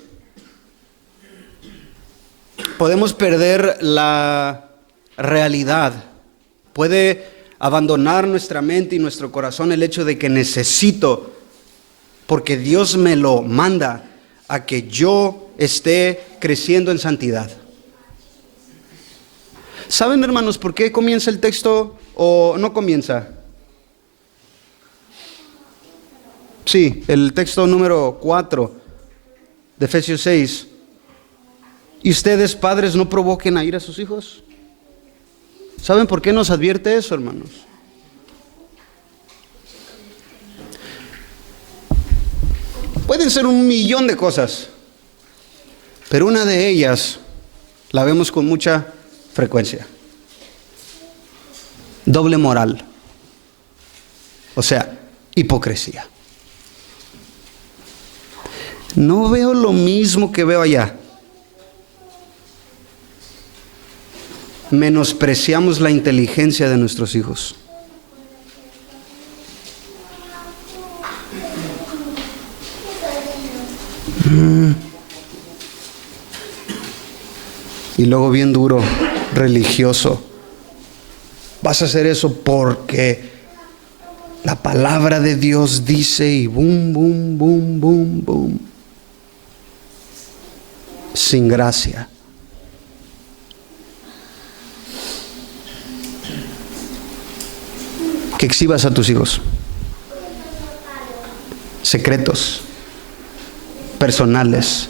podemos perder la realidad. Puede abandonar nuestra mente y nuestro corazón el hecho de que necesito, porque Dios me lo manda, a que yo esté creciendo en santidad. ¿Saben, hermanos, por qué comienza el texto o no comienza? Sí, el texto número 4 de Efesios 6. ¿Y ustedes, padres, no provoquen a ira a sus hijos? ¿Saben por qué nos advierte eso, hermanos? Pueden ser un millón de cosas, pero una de ellas la vemos con mucha frecuencia. Doble moral. O sea, hipocresía. No veo lo mismo que veo allá. Menospreciamos la inteligencia de nuestros hijos. Y luego bien duro, religioso. Vas a hacer eso porque la palabra de Dios dice y boom, boom, boom, boom, boom. Sin gracia. Que exhibas a tus hijos secretos personales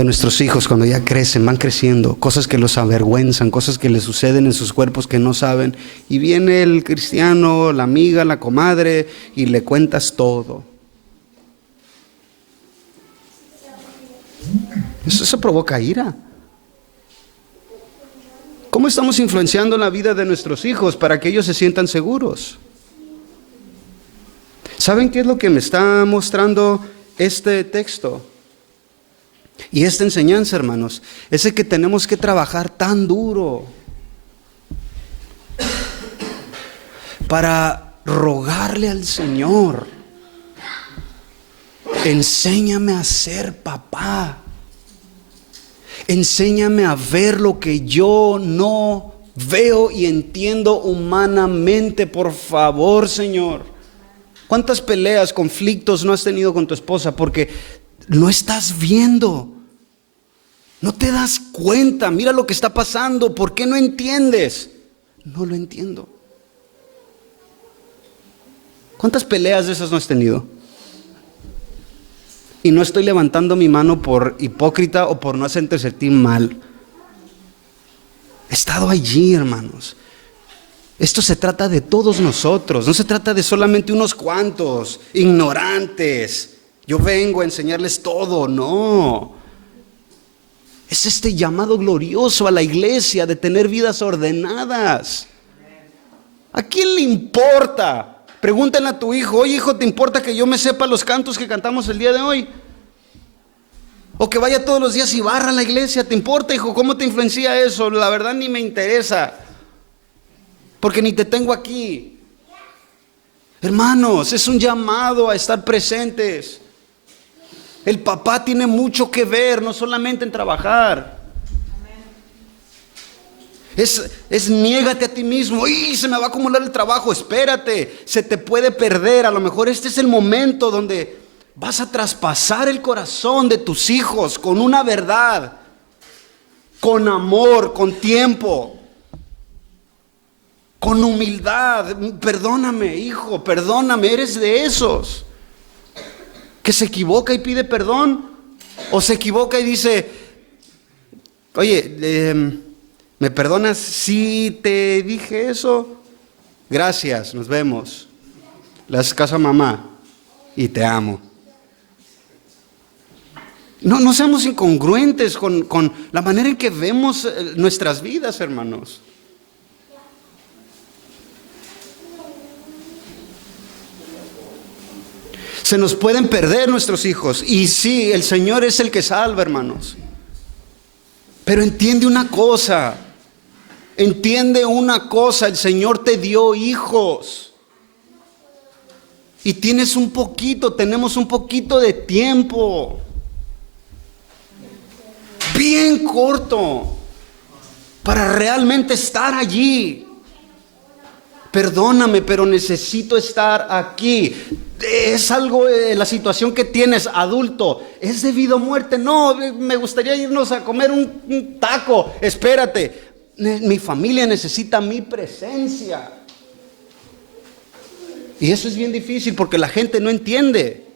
de nuestros hijos cuando ya crecen, van creciendo, cosas que los avergüenzan, cosas que les suceden en sus cuerpos que no saben, y viene el cristiano, la amiga, la comadre, y le cuentas todo. Eso provoca ira. ¿Cómo estamos influenciando la vida de nuestros hijos para que ellos se sientan seguros? ¿Saben qué es lo que me está mostrando este texto? Y esta enseñanza, hermanos, es el que tenemos que trabajar tan duro para rogarle al Señor: enséñame a ser papá. Enséñame a ver lo que yo no veo y entiendo humanamente, por favor, Señor. ¿Cuántas peleas, conflictos no has tenido con tu esposa porque no estás viendo? No te das cuenta. Mira lo que está pasando. ¿Por qué no entiendes? No lo entiendo. ¿Cuántas peleas de esas no has tenido? Y no estoy levantando mi mano por hipócrita o por no hacerte sentir mal. He estado allí, hermanos. Esto se trata de todos nosotros. No se trata de solamente unos cuantos ignorantes. Yo vengo a enseñarles todo. No. Es este llamado glorioso a la iglesia de tener vidas ordenadas. ¿A quién le importa? Pregúntale a tu hijo: oye, hijo, ¿te importa que yo me sepa los cantos que cantamos el día de hoy? O que vaya todos los días y barra la iglesia. ¿Te importa, hijo? ¿Cómo te influencia eso? La verdad ni me interesa, porque ni te tengo aquí. Hermanos, es un llamado a estar presentes. El papá tiene mucho que ver, no solamente en trabajar. Es niégate a ti mismo. ¡Y se me va a acumular el trabajo! Espérate, se te puede perder. A lo mejor este es el momento donde vas a traspasar el corazón de tus hijos con una verdad, con amor, con tiempo, con humildad. Perdóname, hijo, perdóname. Eres de esos que se equivoca y pide perdón, o se equivoca y dice: oye, ¿me perdonas si te dije eso? Gracias, nos vemos. Le haces caso a mamá y te amo. No seamos incongruentes con la manera en que vemos nuestras vidas, hermanos. Se nos pueden perder nuestros hijos. Y sí, el Señor es el que salva, hermanos. Pero entiende una cosa. El Señor te dio hijos. Y tenemos un poquito de tiempo. Bien corto. Para realmente estar allí. Perdóname, pero necesito estar aquí. Es algo, la situación que tienes, adulto, ¿es debido a muerte? No, me gustaría irnos a comer un taco. Espérate, mi familia necesita mi presencia. Y eso es bien difícil porque la gente no entiende.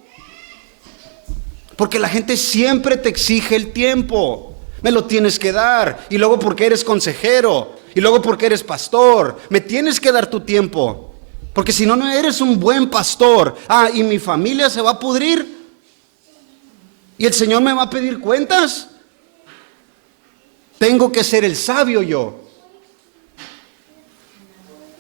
Porque la gente siempre te exige el tiempo. Me lo tienes que dar. Y luego porque eres consejero. Y luego porque eres pastor. Me tienes que dar tu tiempo. Porque si no, no eres un buen pastor. Y mi familia se va a pudrir. Y el Señor me va a pedir cuentas. Tengo que ser el sabio yo.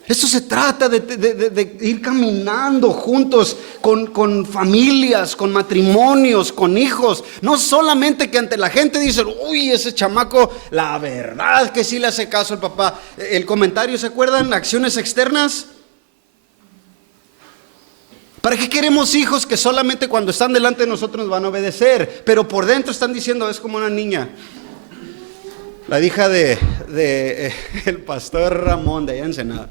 Esto se trata de ir caminando juntos con familias, con matrimonios, con hijos. No solamente que ante la gente dicen: uy, ese chamaco, la verdad que sí le hace caso al papá. El comentario, ¿se acuerdan? Acciones externas. ¿Para qué queremos hijos que solamente cuando están delante de nosotros nos van a obedecer? Pero por dentro están diciendo: es como una niña. La hija de el pastor Ramón de allá en Ensenada.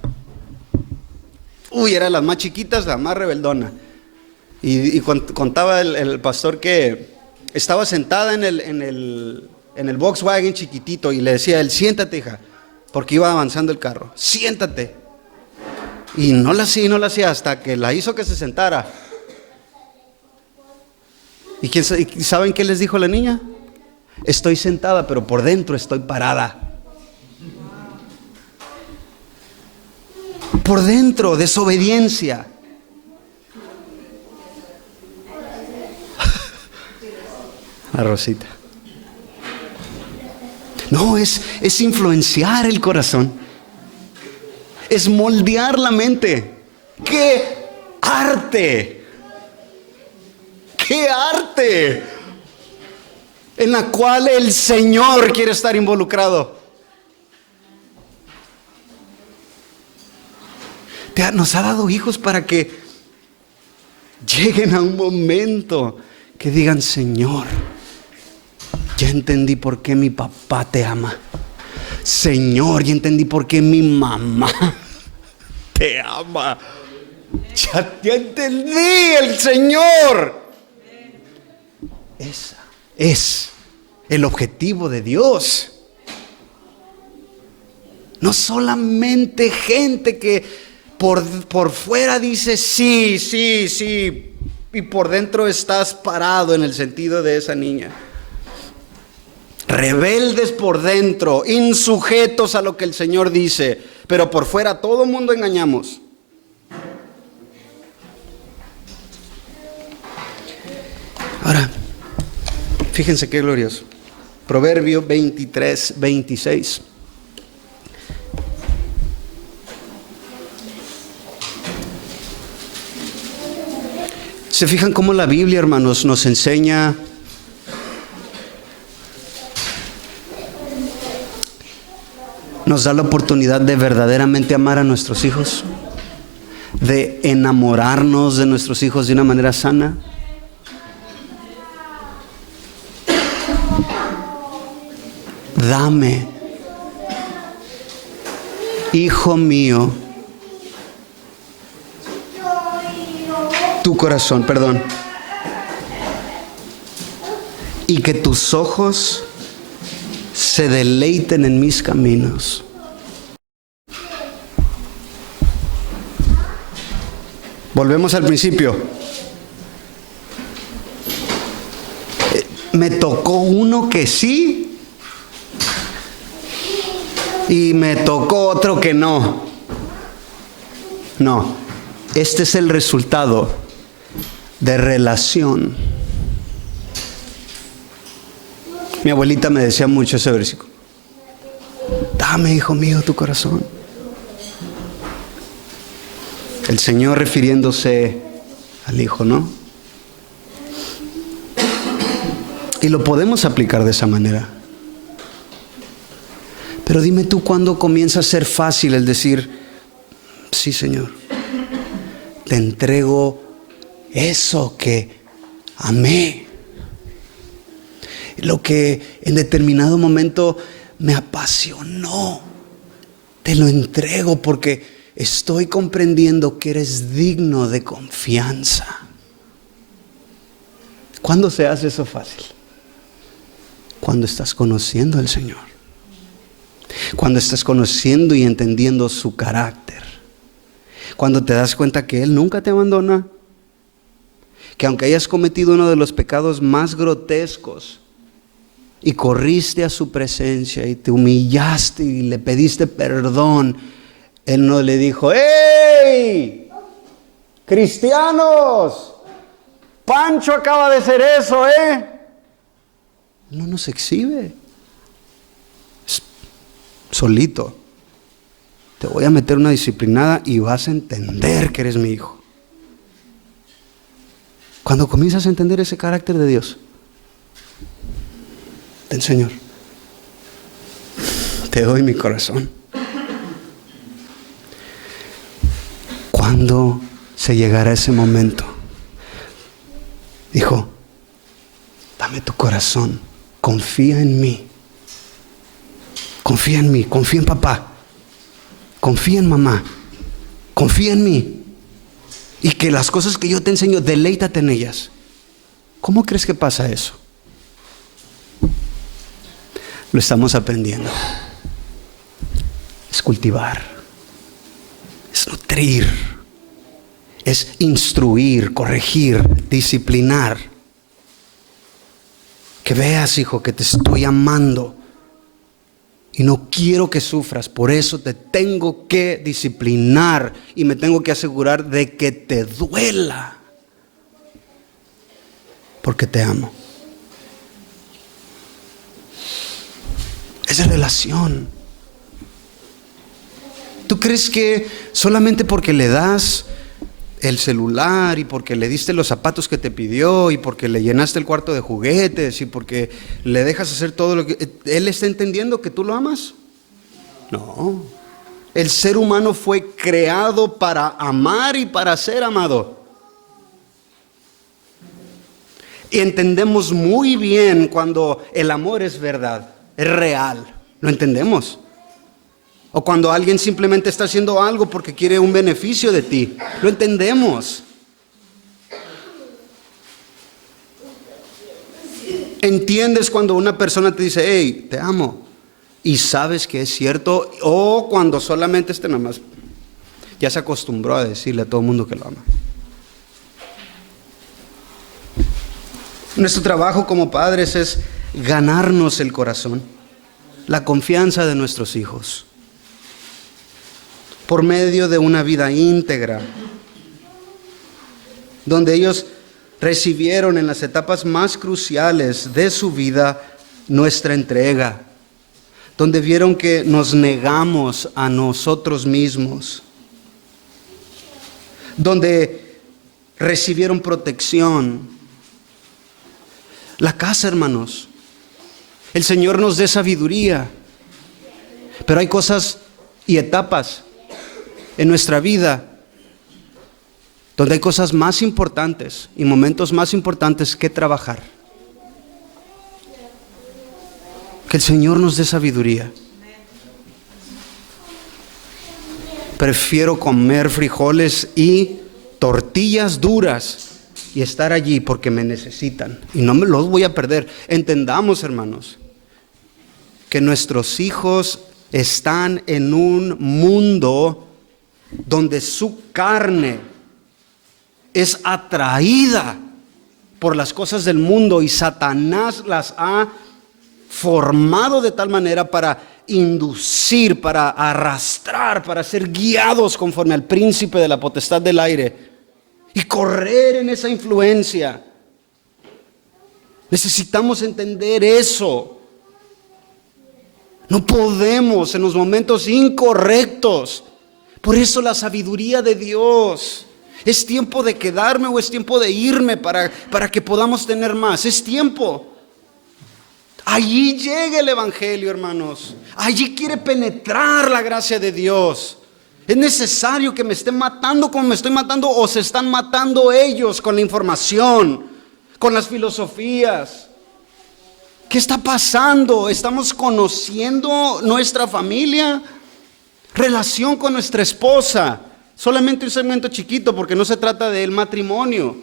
Uy, era las más chiquitas, la más rebeldona. Y contaba el pastor que estaba sentada en el Volkswagen chiquitito y le decía él: siéntate, hija, porque iba avanzando el carro. Siéntate. Y no la hacía hasta que la hizo que se sentara. ¿Y saben qué les dijo la niña? Estoy sentada, pero por dentro estoy parada. Por dentro, desobediencia. La Rosita. No, es influenciar el corazón. Es moldear la mente. ¡Qué arte! ¡Qué arte! En la cual el Señor quiere estar involucrado. Nos ha dado hijos para que lleguen a un momento que digan: Señor, ya entendí por qué mi papá te ama. Señor, ya entendí por qué mi mamá te ama. Ya entendí, el Señor. Ese es el objetivo de Dios. No solamente gente que por fuera dice sí, sí, sí, y por dentro estás parado, en el sentido de esa niña. Rebeldes por dentro, insujetos a lo que el Señor dice, pero por fuera todo mundo engañamos. Ahora, fíjense qué glorioso. Proverbio 23, 26. ¿Se fijan cómo la Biblia, hermanos, nos enseña nos da la oportunidad de verdaderamente amar a nuestros hijos, de enamorarnos de nuestros hijos de una manera sana? Dame, hijo mío, tu corazón, y que tus ojos se deleiten en mis caminos. Volvemos al principio. Me tocó uno que sí y me tocó otro que no. No, este es el resultado de relación. Mi abuelita me decía mucho ese versículo: dame, hijo mío, tu corazón. El Señor refiriéndose al hijo, ¿no? Y lo podemos aplicar de esa manera. Pero dime tú, ¿cuándo comienza a ser fácil el decir: sí, Señor, te entrego eso que amé, lo que en determinado momento me apasionó, te lo entrego porque estoy comprendiendo que eres digno de confianza? ¿Cuándo se hace eso fácil? Cuando estás conociendo al Señor, cuando estás conociendo y entendiendo su carácter, cuando te das cuenta que Él nunca te abandona, que aunque hayas cometido uno de los pecados más grotescos y corriste a su presencia y te humillaste y le pediste perdón, Él no le dijo: ¡hey, cristianos! Pancho acaba de hacer eso, ¿eh? No nos exhibe. Solito. Te voy a meter una disciplinada y vas a entender que eres mi hijo. Cuando comienzas a entender ese carácter de Dios, del Señor, te doy mi corazón. ¿Cuándo se llegará ese momento? Dijo: dame tu corazón, confía en mí. Confía en mí, confía en papá, confía en mamá, confía en mí. Y que las cosas que yo te enseño, deleítate en ellas. ¿Cómo crees que pasa eso? Lo estamos aprendiendo. Es cultivar, es nutrir, es instruir, corregir, disciplinar. Que veas, hijo, que te estoy amando y no quiero que sufras. Por eso te tengo que disciplinar y me tengo que asegurar de que te duela, porque te amo. Es relación. ¿Tú crees que solamente porque le das el celular y porque le diste los zapatos que te pidió y porque le llenaste el cuarto de juguetes y porque le dejas hacer todo lo que él está entendiendo que tú lo amas? No. El ser humano fue creado para amar y para ser amado. Y entendemos muy bien cuando el amor es verdad, es real. Lo entendemos. O cuando alguien simplemente está haciendo algo porque quiere un beneficio de ti. Lo entendemos. Entiendes cuando una persona te dice, hey, te amo. Y sabes que es cierto. O cuando solamente nada más ya se acostumbró a decirle a todo el mundo que lo ama. Nuestro trabajo como padres es ganarnos el corazón, la confianza de nuestros hijos, por medio de una vida íntegra, donde ellos recibieron en las etapas más cruciales de su vida nuestra entrega, donde vieron que nos negamos a nosotros mismos, donde recibieron protección. La casa, hermanos, el Señor nos dé sabiduría, pero hay cosas y etapas en nuestra vida donde hay cosas más importantes y momentos más importantes que trabajar. Que el Señor nos dé sabiduría. Prefiero comer frijoles y tortillas duras y estar allí porque me necesitan y no me los voy a perder. Entendamos, hermanos, que nuestros hijos están en un mundo donde su carne es atraída por las cosas del mundo y Satanás las ha formado de tal manera para inducir, para arrastrar, para ser guiados conforme al príncipe de la potestad del aire y correr en esa influencia. Necesitamos entender eso. No podemos en los momentos incorrectos. Por eso la sabiduría de Dios. ¿Es tiempo de quedarme o es tiempo de irme para que podamos tener más? Es tiempo. Allí llega el Evangelio, hermanos. Allí quiere penetrar la gracia de Dios. ¿Es necesario que me estén matando como me estoy matando o se están matando ellos con la información, con las filosofías? ¿Qué está pasando? ¿Estamos conociendo nuestra familia? Relación con nuestra esposa. Solamente un segmento chiquito porque no se trata del matrimonio.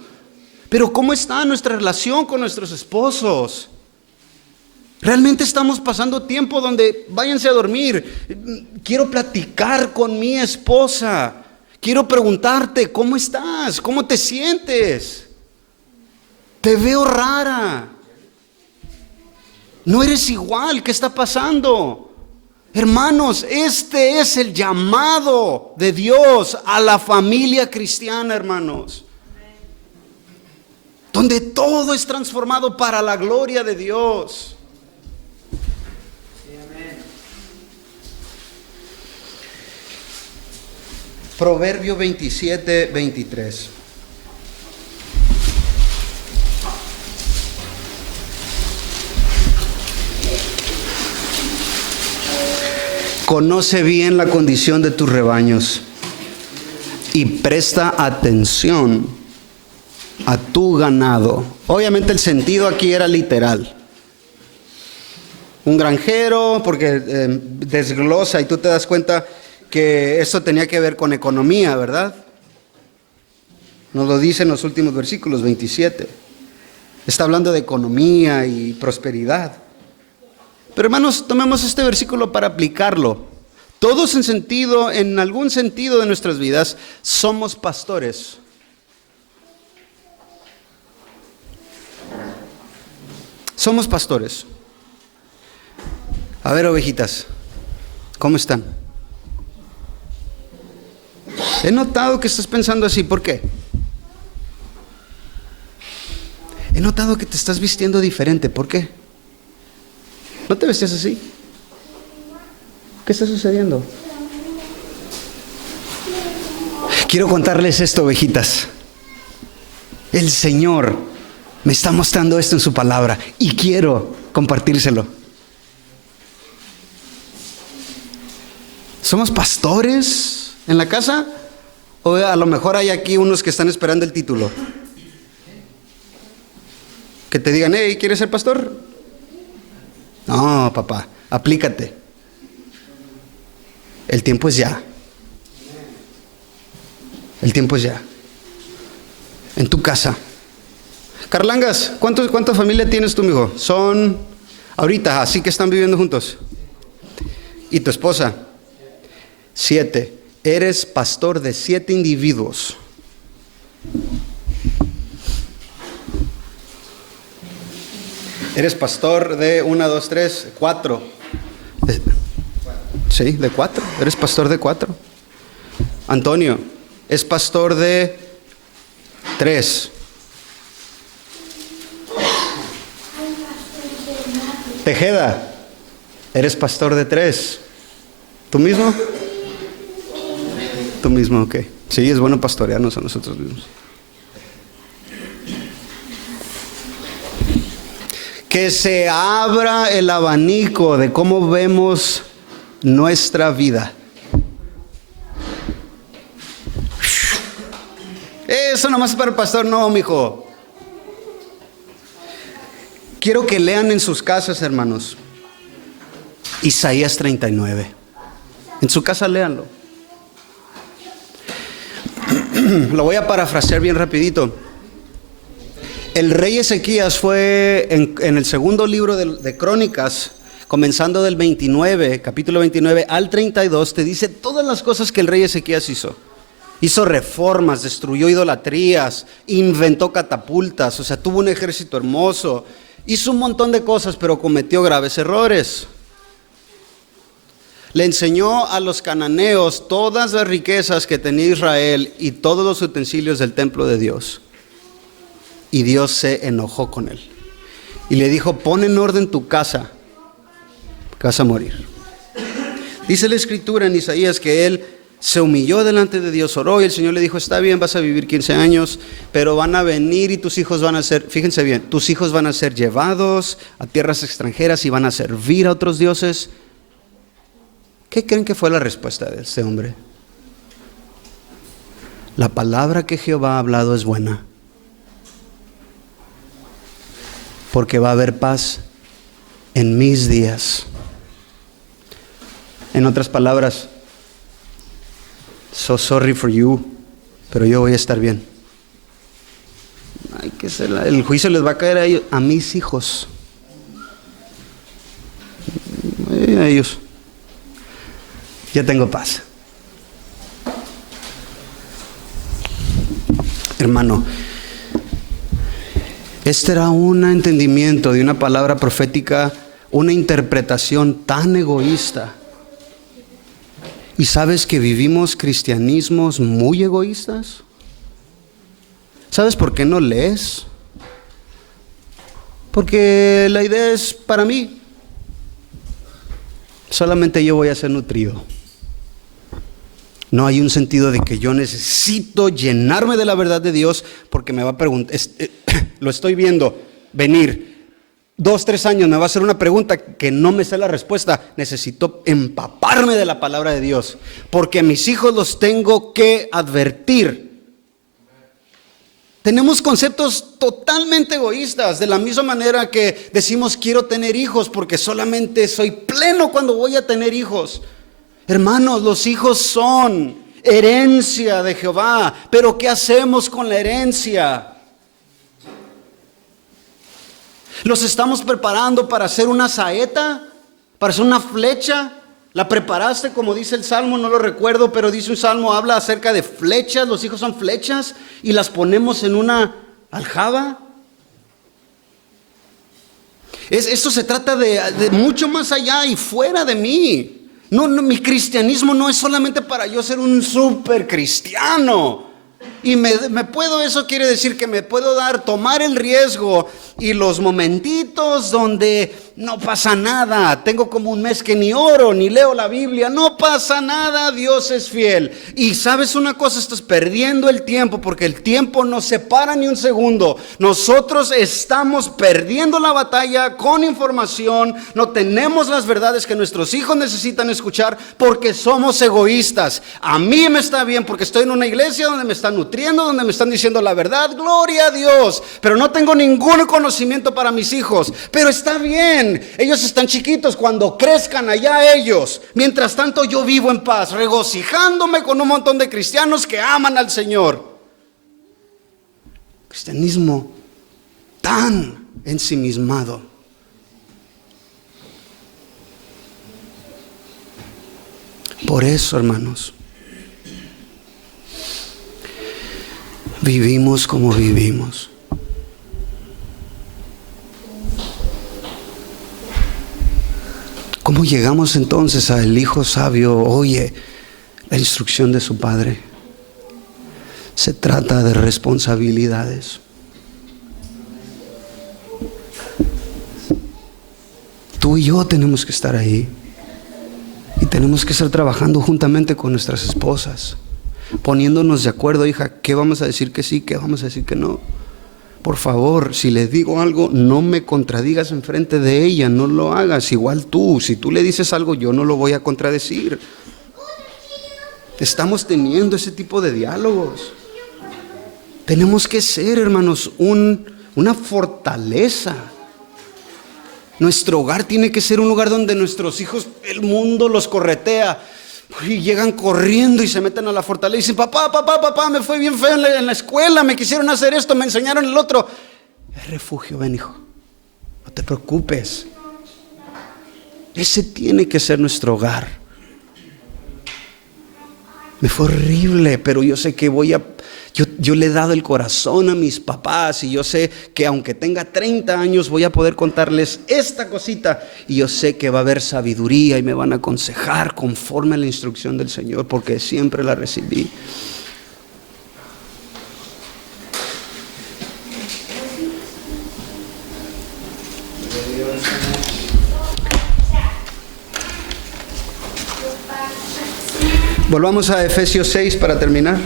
Pero ¿cómo está nuestra relación con nuestros esposos? Realmente estamos pasando tiempo donde váyanse a dormir. Quiero platicar con mi esposa. Quiero preguntarte, ¿cómo estás? ¿Cómo te sientes? Te veo rara. No eres igual. ¿Qué está pasando? Hermanos, este es el llamado de Dios a la familia cristiana, hermanos. Donde todo es transformado para la gloria de Dios. Proverbio 27, 23. Conoce bien la condición de tus rebaños y presta atención a tu ganado. Obviamente el sentido aquí era literal. Un granjero, porque desglosa y tú te das cuenta que esto tenía que ver con economía, ¿verdad? Nos lo dice en los últimos versículos 27. Está hablando de economía y prosperidad. Pero hermanos, tomemos este versículo para aplicarlo. Todos en algún sentido de nuestras vidas, somos pastores. Somos pastores. A ver, ovejitas, ¿cómo están? He notado que estás pensando así. ¿Por qué? He notado que te estás vistiendo diferente. ¿Por qué? ¿No te vestías así? ¿Qué está sucediendo? Quiero contarles esto, ovejitas. El Señor me está mostrando esto en su palabra y quiero compartírselo. ¿Somos pastores en la casa? O a lo mejor hay aquí unos que están esperando el título. Que te digan, hey, ¿quieres ser pastor? No, papá, aplícate. El tiempo es ya. El tiempo es ya. En tu casa. Carlangas, ¿cuánta familia tienes tú, mijo? Son, ahorita, así que están viviendo juntos. ¿Y tu esposa? 7. Eres pastor de 7 individuos. Eres pastor de 1, 2, 3, 4. Sí, de 4. Eres pastor de 4. Antonio, es pastor de 3. Tejeda, eres pastor de 3. ¿Tú mismo? Tú mismo, ok. Sí, es bueno pastorearnos a nosotros mismos. Que se abra el abanico de cómo vemos nuestra vida. Eso nomás es para el pastor, no, mijo. Quiero que lean en sus casas, hermanos, Isaías 39. En su casa léanlo. Lo voy a parafrasear bien rapidito. El rey Ezequías fue en el segundo libro de Crónicas, comenzando del 29, capítulo 29 al 32, te dice todas las cosas que el rey Ezequías hizo. Hizo reformas, destruyó idolatrías, inventó catapultas, o sea, tuvo un ejército hermoso, hizo un montón de cosas, pero cometió graves errores. Le enseñó a los cananeos todas las riquezas que tenía Israel y todos los utensilios del templo de Dios. Y Dios se enojó con él. Y le dijo, pon en orden tu casa, que vas a morir. Dice la escritura en Isaías que él se humilló delante de Dios, oró y el Señor le dijo, está bien, vas a vivir 15 años, pero van a venir y tus hijos van a ser, fíjense bien, tus hijos van a ser llevados a tierras extranjeras y van a servir a otros dioses. ¿Qué creen que fue la respuesta de este hombre? La palabra que Jehová ha hablado es buena, porque va a haber paz en mis días. En otras palabras, so sorry for you, pero yo voy a estar bien. Hay que ser, el juicio les va a caer a ellos, a mis hijos, a ellos. Ya tengo paz. Hermano, este era un entendimiento de una palabra profética, una interpretación tan egoísta. ¿Y sabes que vivimos cristianismos muy egoístas? ¿Sabes por qué no lees? Porque la idea es para mí. Solamente yo voy a ser nutrido. No hay un sentido de que yo necesito llenarme de la verdad de Dios porque me va a preguntar, lo estoy viendo venir 2, 3 años, me va a hacer una pregunta que no me sé la respuesta. Necesito empaparme de la palabra de Dios porque a mis hijos los tengo que advertir. Tenemos conceptos totalmente egoístas, de la misma manera que decimos quiero tener hijos porque solamente soy pleno cuando voy a tener hijos. Hermanos, los hijos son herencia de Jehová, pero ¿qué hacemos con la herencia? ¿Los estamos preparando para hacer una saeta? ¿Para hacer una flecha? ¿La preparaste como dice el Salmo? No lo recuerdo, pero dice un Salmo, habla acerca de flechas. Los hijos son flechas y las ponemos en una aljaba. Esto se trata de mucho más allá y fuera de mí. No, mi cristianismo no es solamente para yo ser un súper cristiano. Y eso quiere decir que me puedo tomar el riesgo y los momentitos donde no pasa nada. Tengo como un mes que ni oro, ni leo la Biblia. No pasa nada, Dios es fiel. Y sabes una cosa, estás perdiendo el tiempo porque el tiempo no se para ni un segundo. Nosotros estamos perdiendo la batalla con información. No tenemos las verdades que nuestros hijos necesitan escuchar porque somos egoístas. A mí me está bien porque estoy en una iglesia donde me están nutriendo, donde me están diciendo la verdad, gloria a Dios, pero no tengo ningún conocimiento para mis hijos. Pero está bien, ellos están chiquitos, cuando crezcan allá ellos. Mientras tanto yo vivo en paz, regocijándome con un montón de cristianos que aman al Señor. Cristianismo tan ensimismado. Por eso, hermanos, vivimos como vivimos. ¿Cómo llegamos entonces al hijo sabio? Oye, la instrucción de su padre. Se trata de responsabilidades. Tú y yo tenemos que estar ahí. Y tenemos que estar trabajando juntamente con nuestras esposas. Poniéndonos de acuerdo, hija, ¿qué vamos a decir que sí, qué vamos a decir que no? Por favor, si le digo algo, no me contradigas enfrente de ella, no lo hagas. Igual tú, si tú le dices algo, yo no lo voy a contradecir. Estamos teniendo ese tipo de diálogos. Tenemos que ser, hermanos, una fortaleza. Nuestro hogar tiene que ser un lugar donde nuestros hijos, el mundo los corretea y llegan corriendo y se meten a la fortaleza y dicen: papá, me fue bien feo en la escuela, me quisieron hacer esto, me enseñaron el otro. Es refugio, ven hijo, no te preocupes. Ese tiene que ser nuestro hogar. Me fue horrible, pero yo sé que yo le he dado el corazón a mis papás y yo sé que aunque tenga 30 años voy a poder contarles esta cosita y yo sé que va a haber sabiduría y me van a aconsejar conforme a la instrucción del Señor porque siempre la recibí. Volvamos a Efesios 6 para terminar.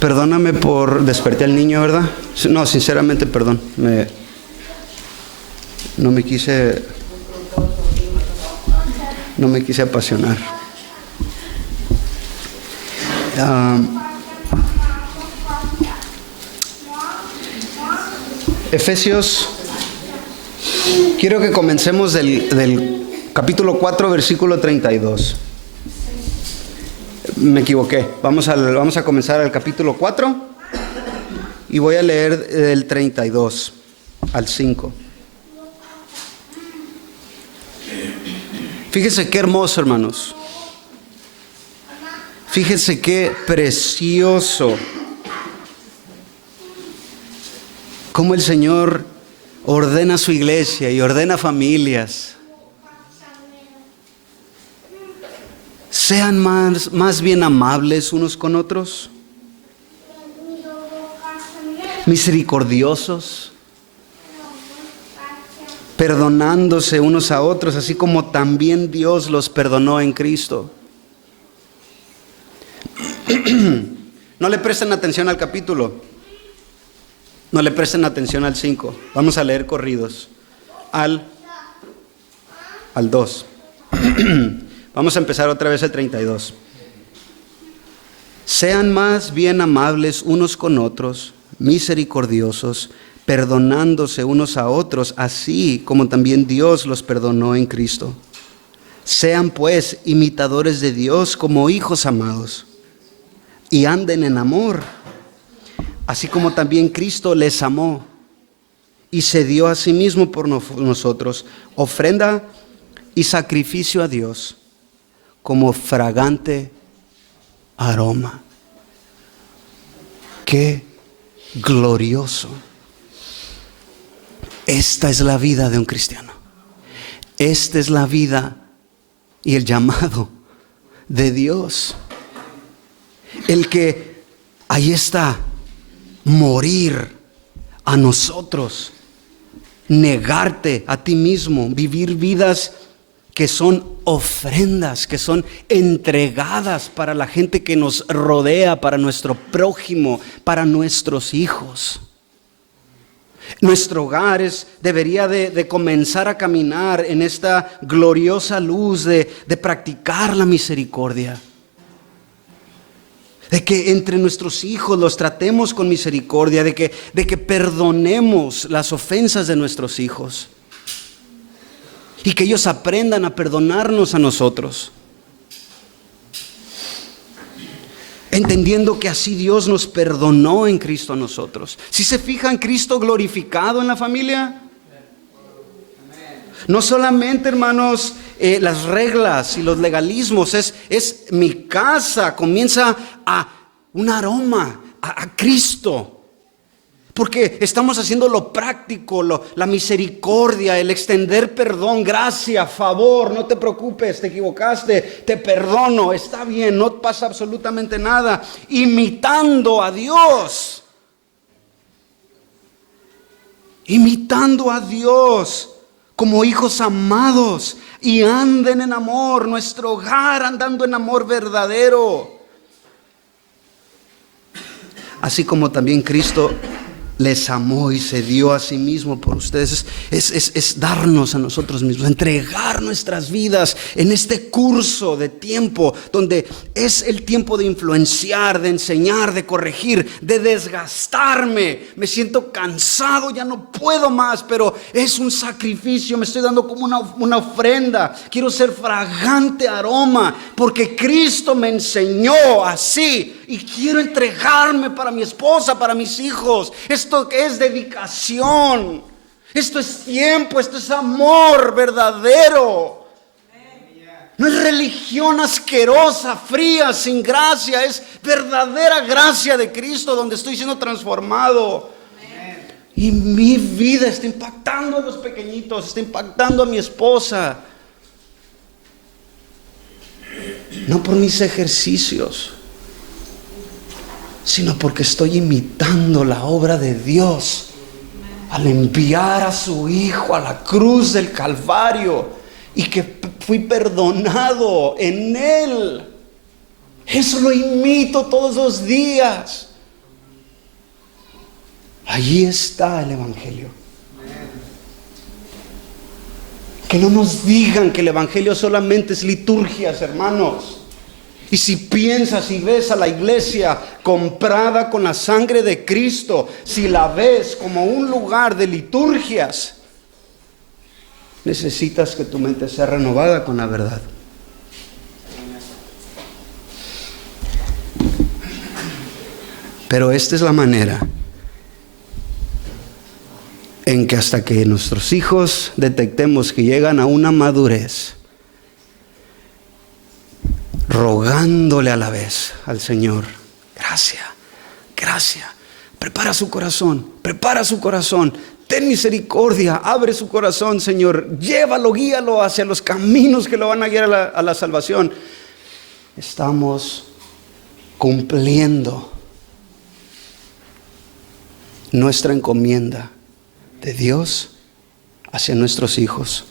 Perdóname por desperté al niño, ¿verdad? No, sinceramente, perdón. No me quise apasionar. Efesios, quiero que comencemos del capítulo 4, versículo 32. Me equivoqué. Vamos a comenzar al capítulo 4 y voy a leer del 32 al 5. Fíjense qué hermoso, hermanos. Fíjense qué precioso. Cómo el Señor ordena su iglesia y ordena familias. Sean más bien amables unos con otros, misericordiosos, perdonándose unos a otros, así como también Dios los perdonó en Cristo. No le presten atención al capítulo, no le presten atención al 5. Vamos a leer corridos al 2. Vamos a empezar otra vez el 32. Sean más bien amables unos con otros, misericordiosos, perdonándose unos a otros, así como también Dios los perdonó en Cristo. Sean pues imitadores de Dios como hijos amados, y anden en amor, así como también Cristo les amó y se dio a sí mismo por nosotros, ofrenda y sacrificio a Dios como fragante aroma. Qué glorioso. Esta es la vida de un cristiano. Esta es la vida y el llamado de Dios. El que ahí está, morir a nosotros, negarte a ti mismo, vivir vidas que son ofrendas, que son entregadas para la gente que nos rodea, para nuestro prójimo, para nuestros hijos. Nuestro hogar debería de comenzar a caminar en esta gloriosa luz de practicar la misericordia. De que entre nuestros hijos los tratemos con misericordia, de que perdonemos las ofensas de nuestros hijos. Y que ellos aprendan a perdonarnos a nosotros. Entendiendo que así Dios nos perdonó en Cristo a nosotros. Si se fijan, Cristo glorificado en la familia. No solamente, hermanos, las reglas y los legalismos, es mi casa, comienza a un aroma a Cristo. Porque estamos haciendo lo práctico, la misericordia, el extender perdón, gracia, favor, no te preocupes, te equivocaste, te perdono, está bien, no pasa absolutamente nada. Imitando a Dios. Imitando a Dios como hijos amados y anden en amor, nuestro hogar andando en amor verdadero. Así como también Cristo les amó y se dio a sí mismo por ustedes. Es darnos a nosotros mismos, entregar nuestras vidas en este curso de tiempo donde es el tiempo de influenciar, de enseñar, de corregir, de desgastarme. Me siento cansado, ya no puedo más, pero es un sacrificio, me estoy dando como una ofrenda. Quiero ser fragante aroma porque Cristo me enseñó así y quiero entregarme para mi esposa, para mis hijos. Esto es dedicación, esto es tiempo, esto es amor verdadero. No es religión asquerosa, fría, sin gracia, es verdadera gracia de Cristo donde estoy siendo transformado. Y mi vida está impactando a los pequeñitos, está impactando a mi esposa. No por mis ejercicios, sino porque estoy imitando la obra de Dios al enviar a su Hijo a la cruz del Calvario y que fui perdonado en Él. Eso lo imito todos los días. Allí está el Evangelio. Que no nos digan que el Evangelio solamente es liturgias, hermanos. Y si piensas y ves a la iglesia comprada con la sangre de Cristo, si la ves como un lugar de liturgias, necesitas que tu mente sea renovada con la verdad. Pero esta es la manera en que hasta que nuestros hijos detectemos que llegan a una madurez, rogándole a la vez al Señor, gracia, prepara su corazón, ten misericordia, abre su corazón, Señor, llévalo, guíalo hacia los caminos que lo van a guiar a la salvación. Estamos cumpliendo nuestra encomienda de Dios hacia nuestros hijos,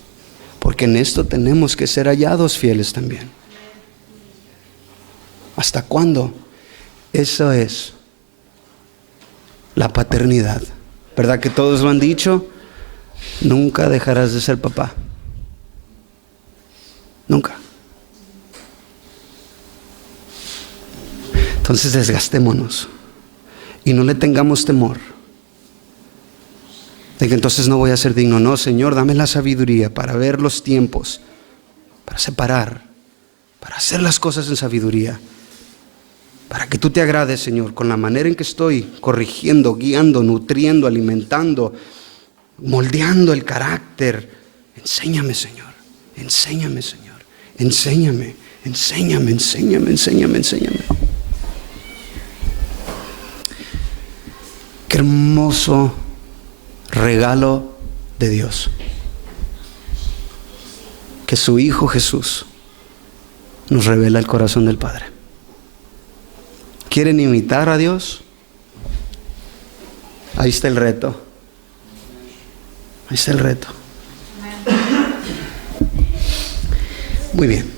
porque en esto tenemos que ser hallados fieles también. ¿Hasta cuándo? Eso es la paternidad. ¿Verdad que todos lo han dicho? Nunca dejarás de ser papá. Nunca. Entonces desgastémonos y no le tengamos temor de que entonces no voy a ser digno. No, Señor, dame la sabiduría para ver los tiempos, para separar, para hacer las cosas en sabiduría, para que tú te agrades, Señor, con la manera en que estoy corrigiendo, guiando, nutriendo, alimentando, moldeando el carácter. Enséñame, Señor, enséñame, Señor, enséñame. Qué hermoso regalo de Dios. Que su Hijo Jesús nos revela el corazón del Padre. ¿Quieren imitar a Dios? Ahí está el reto. Ahí está el reto. Muy bien.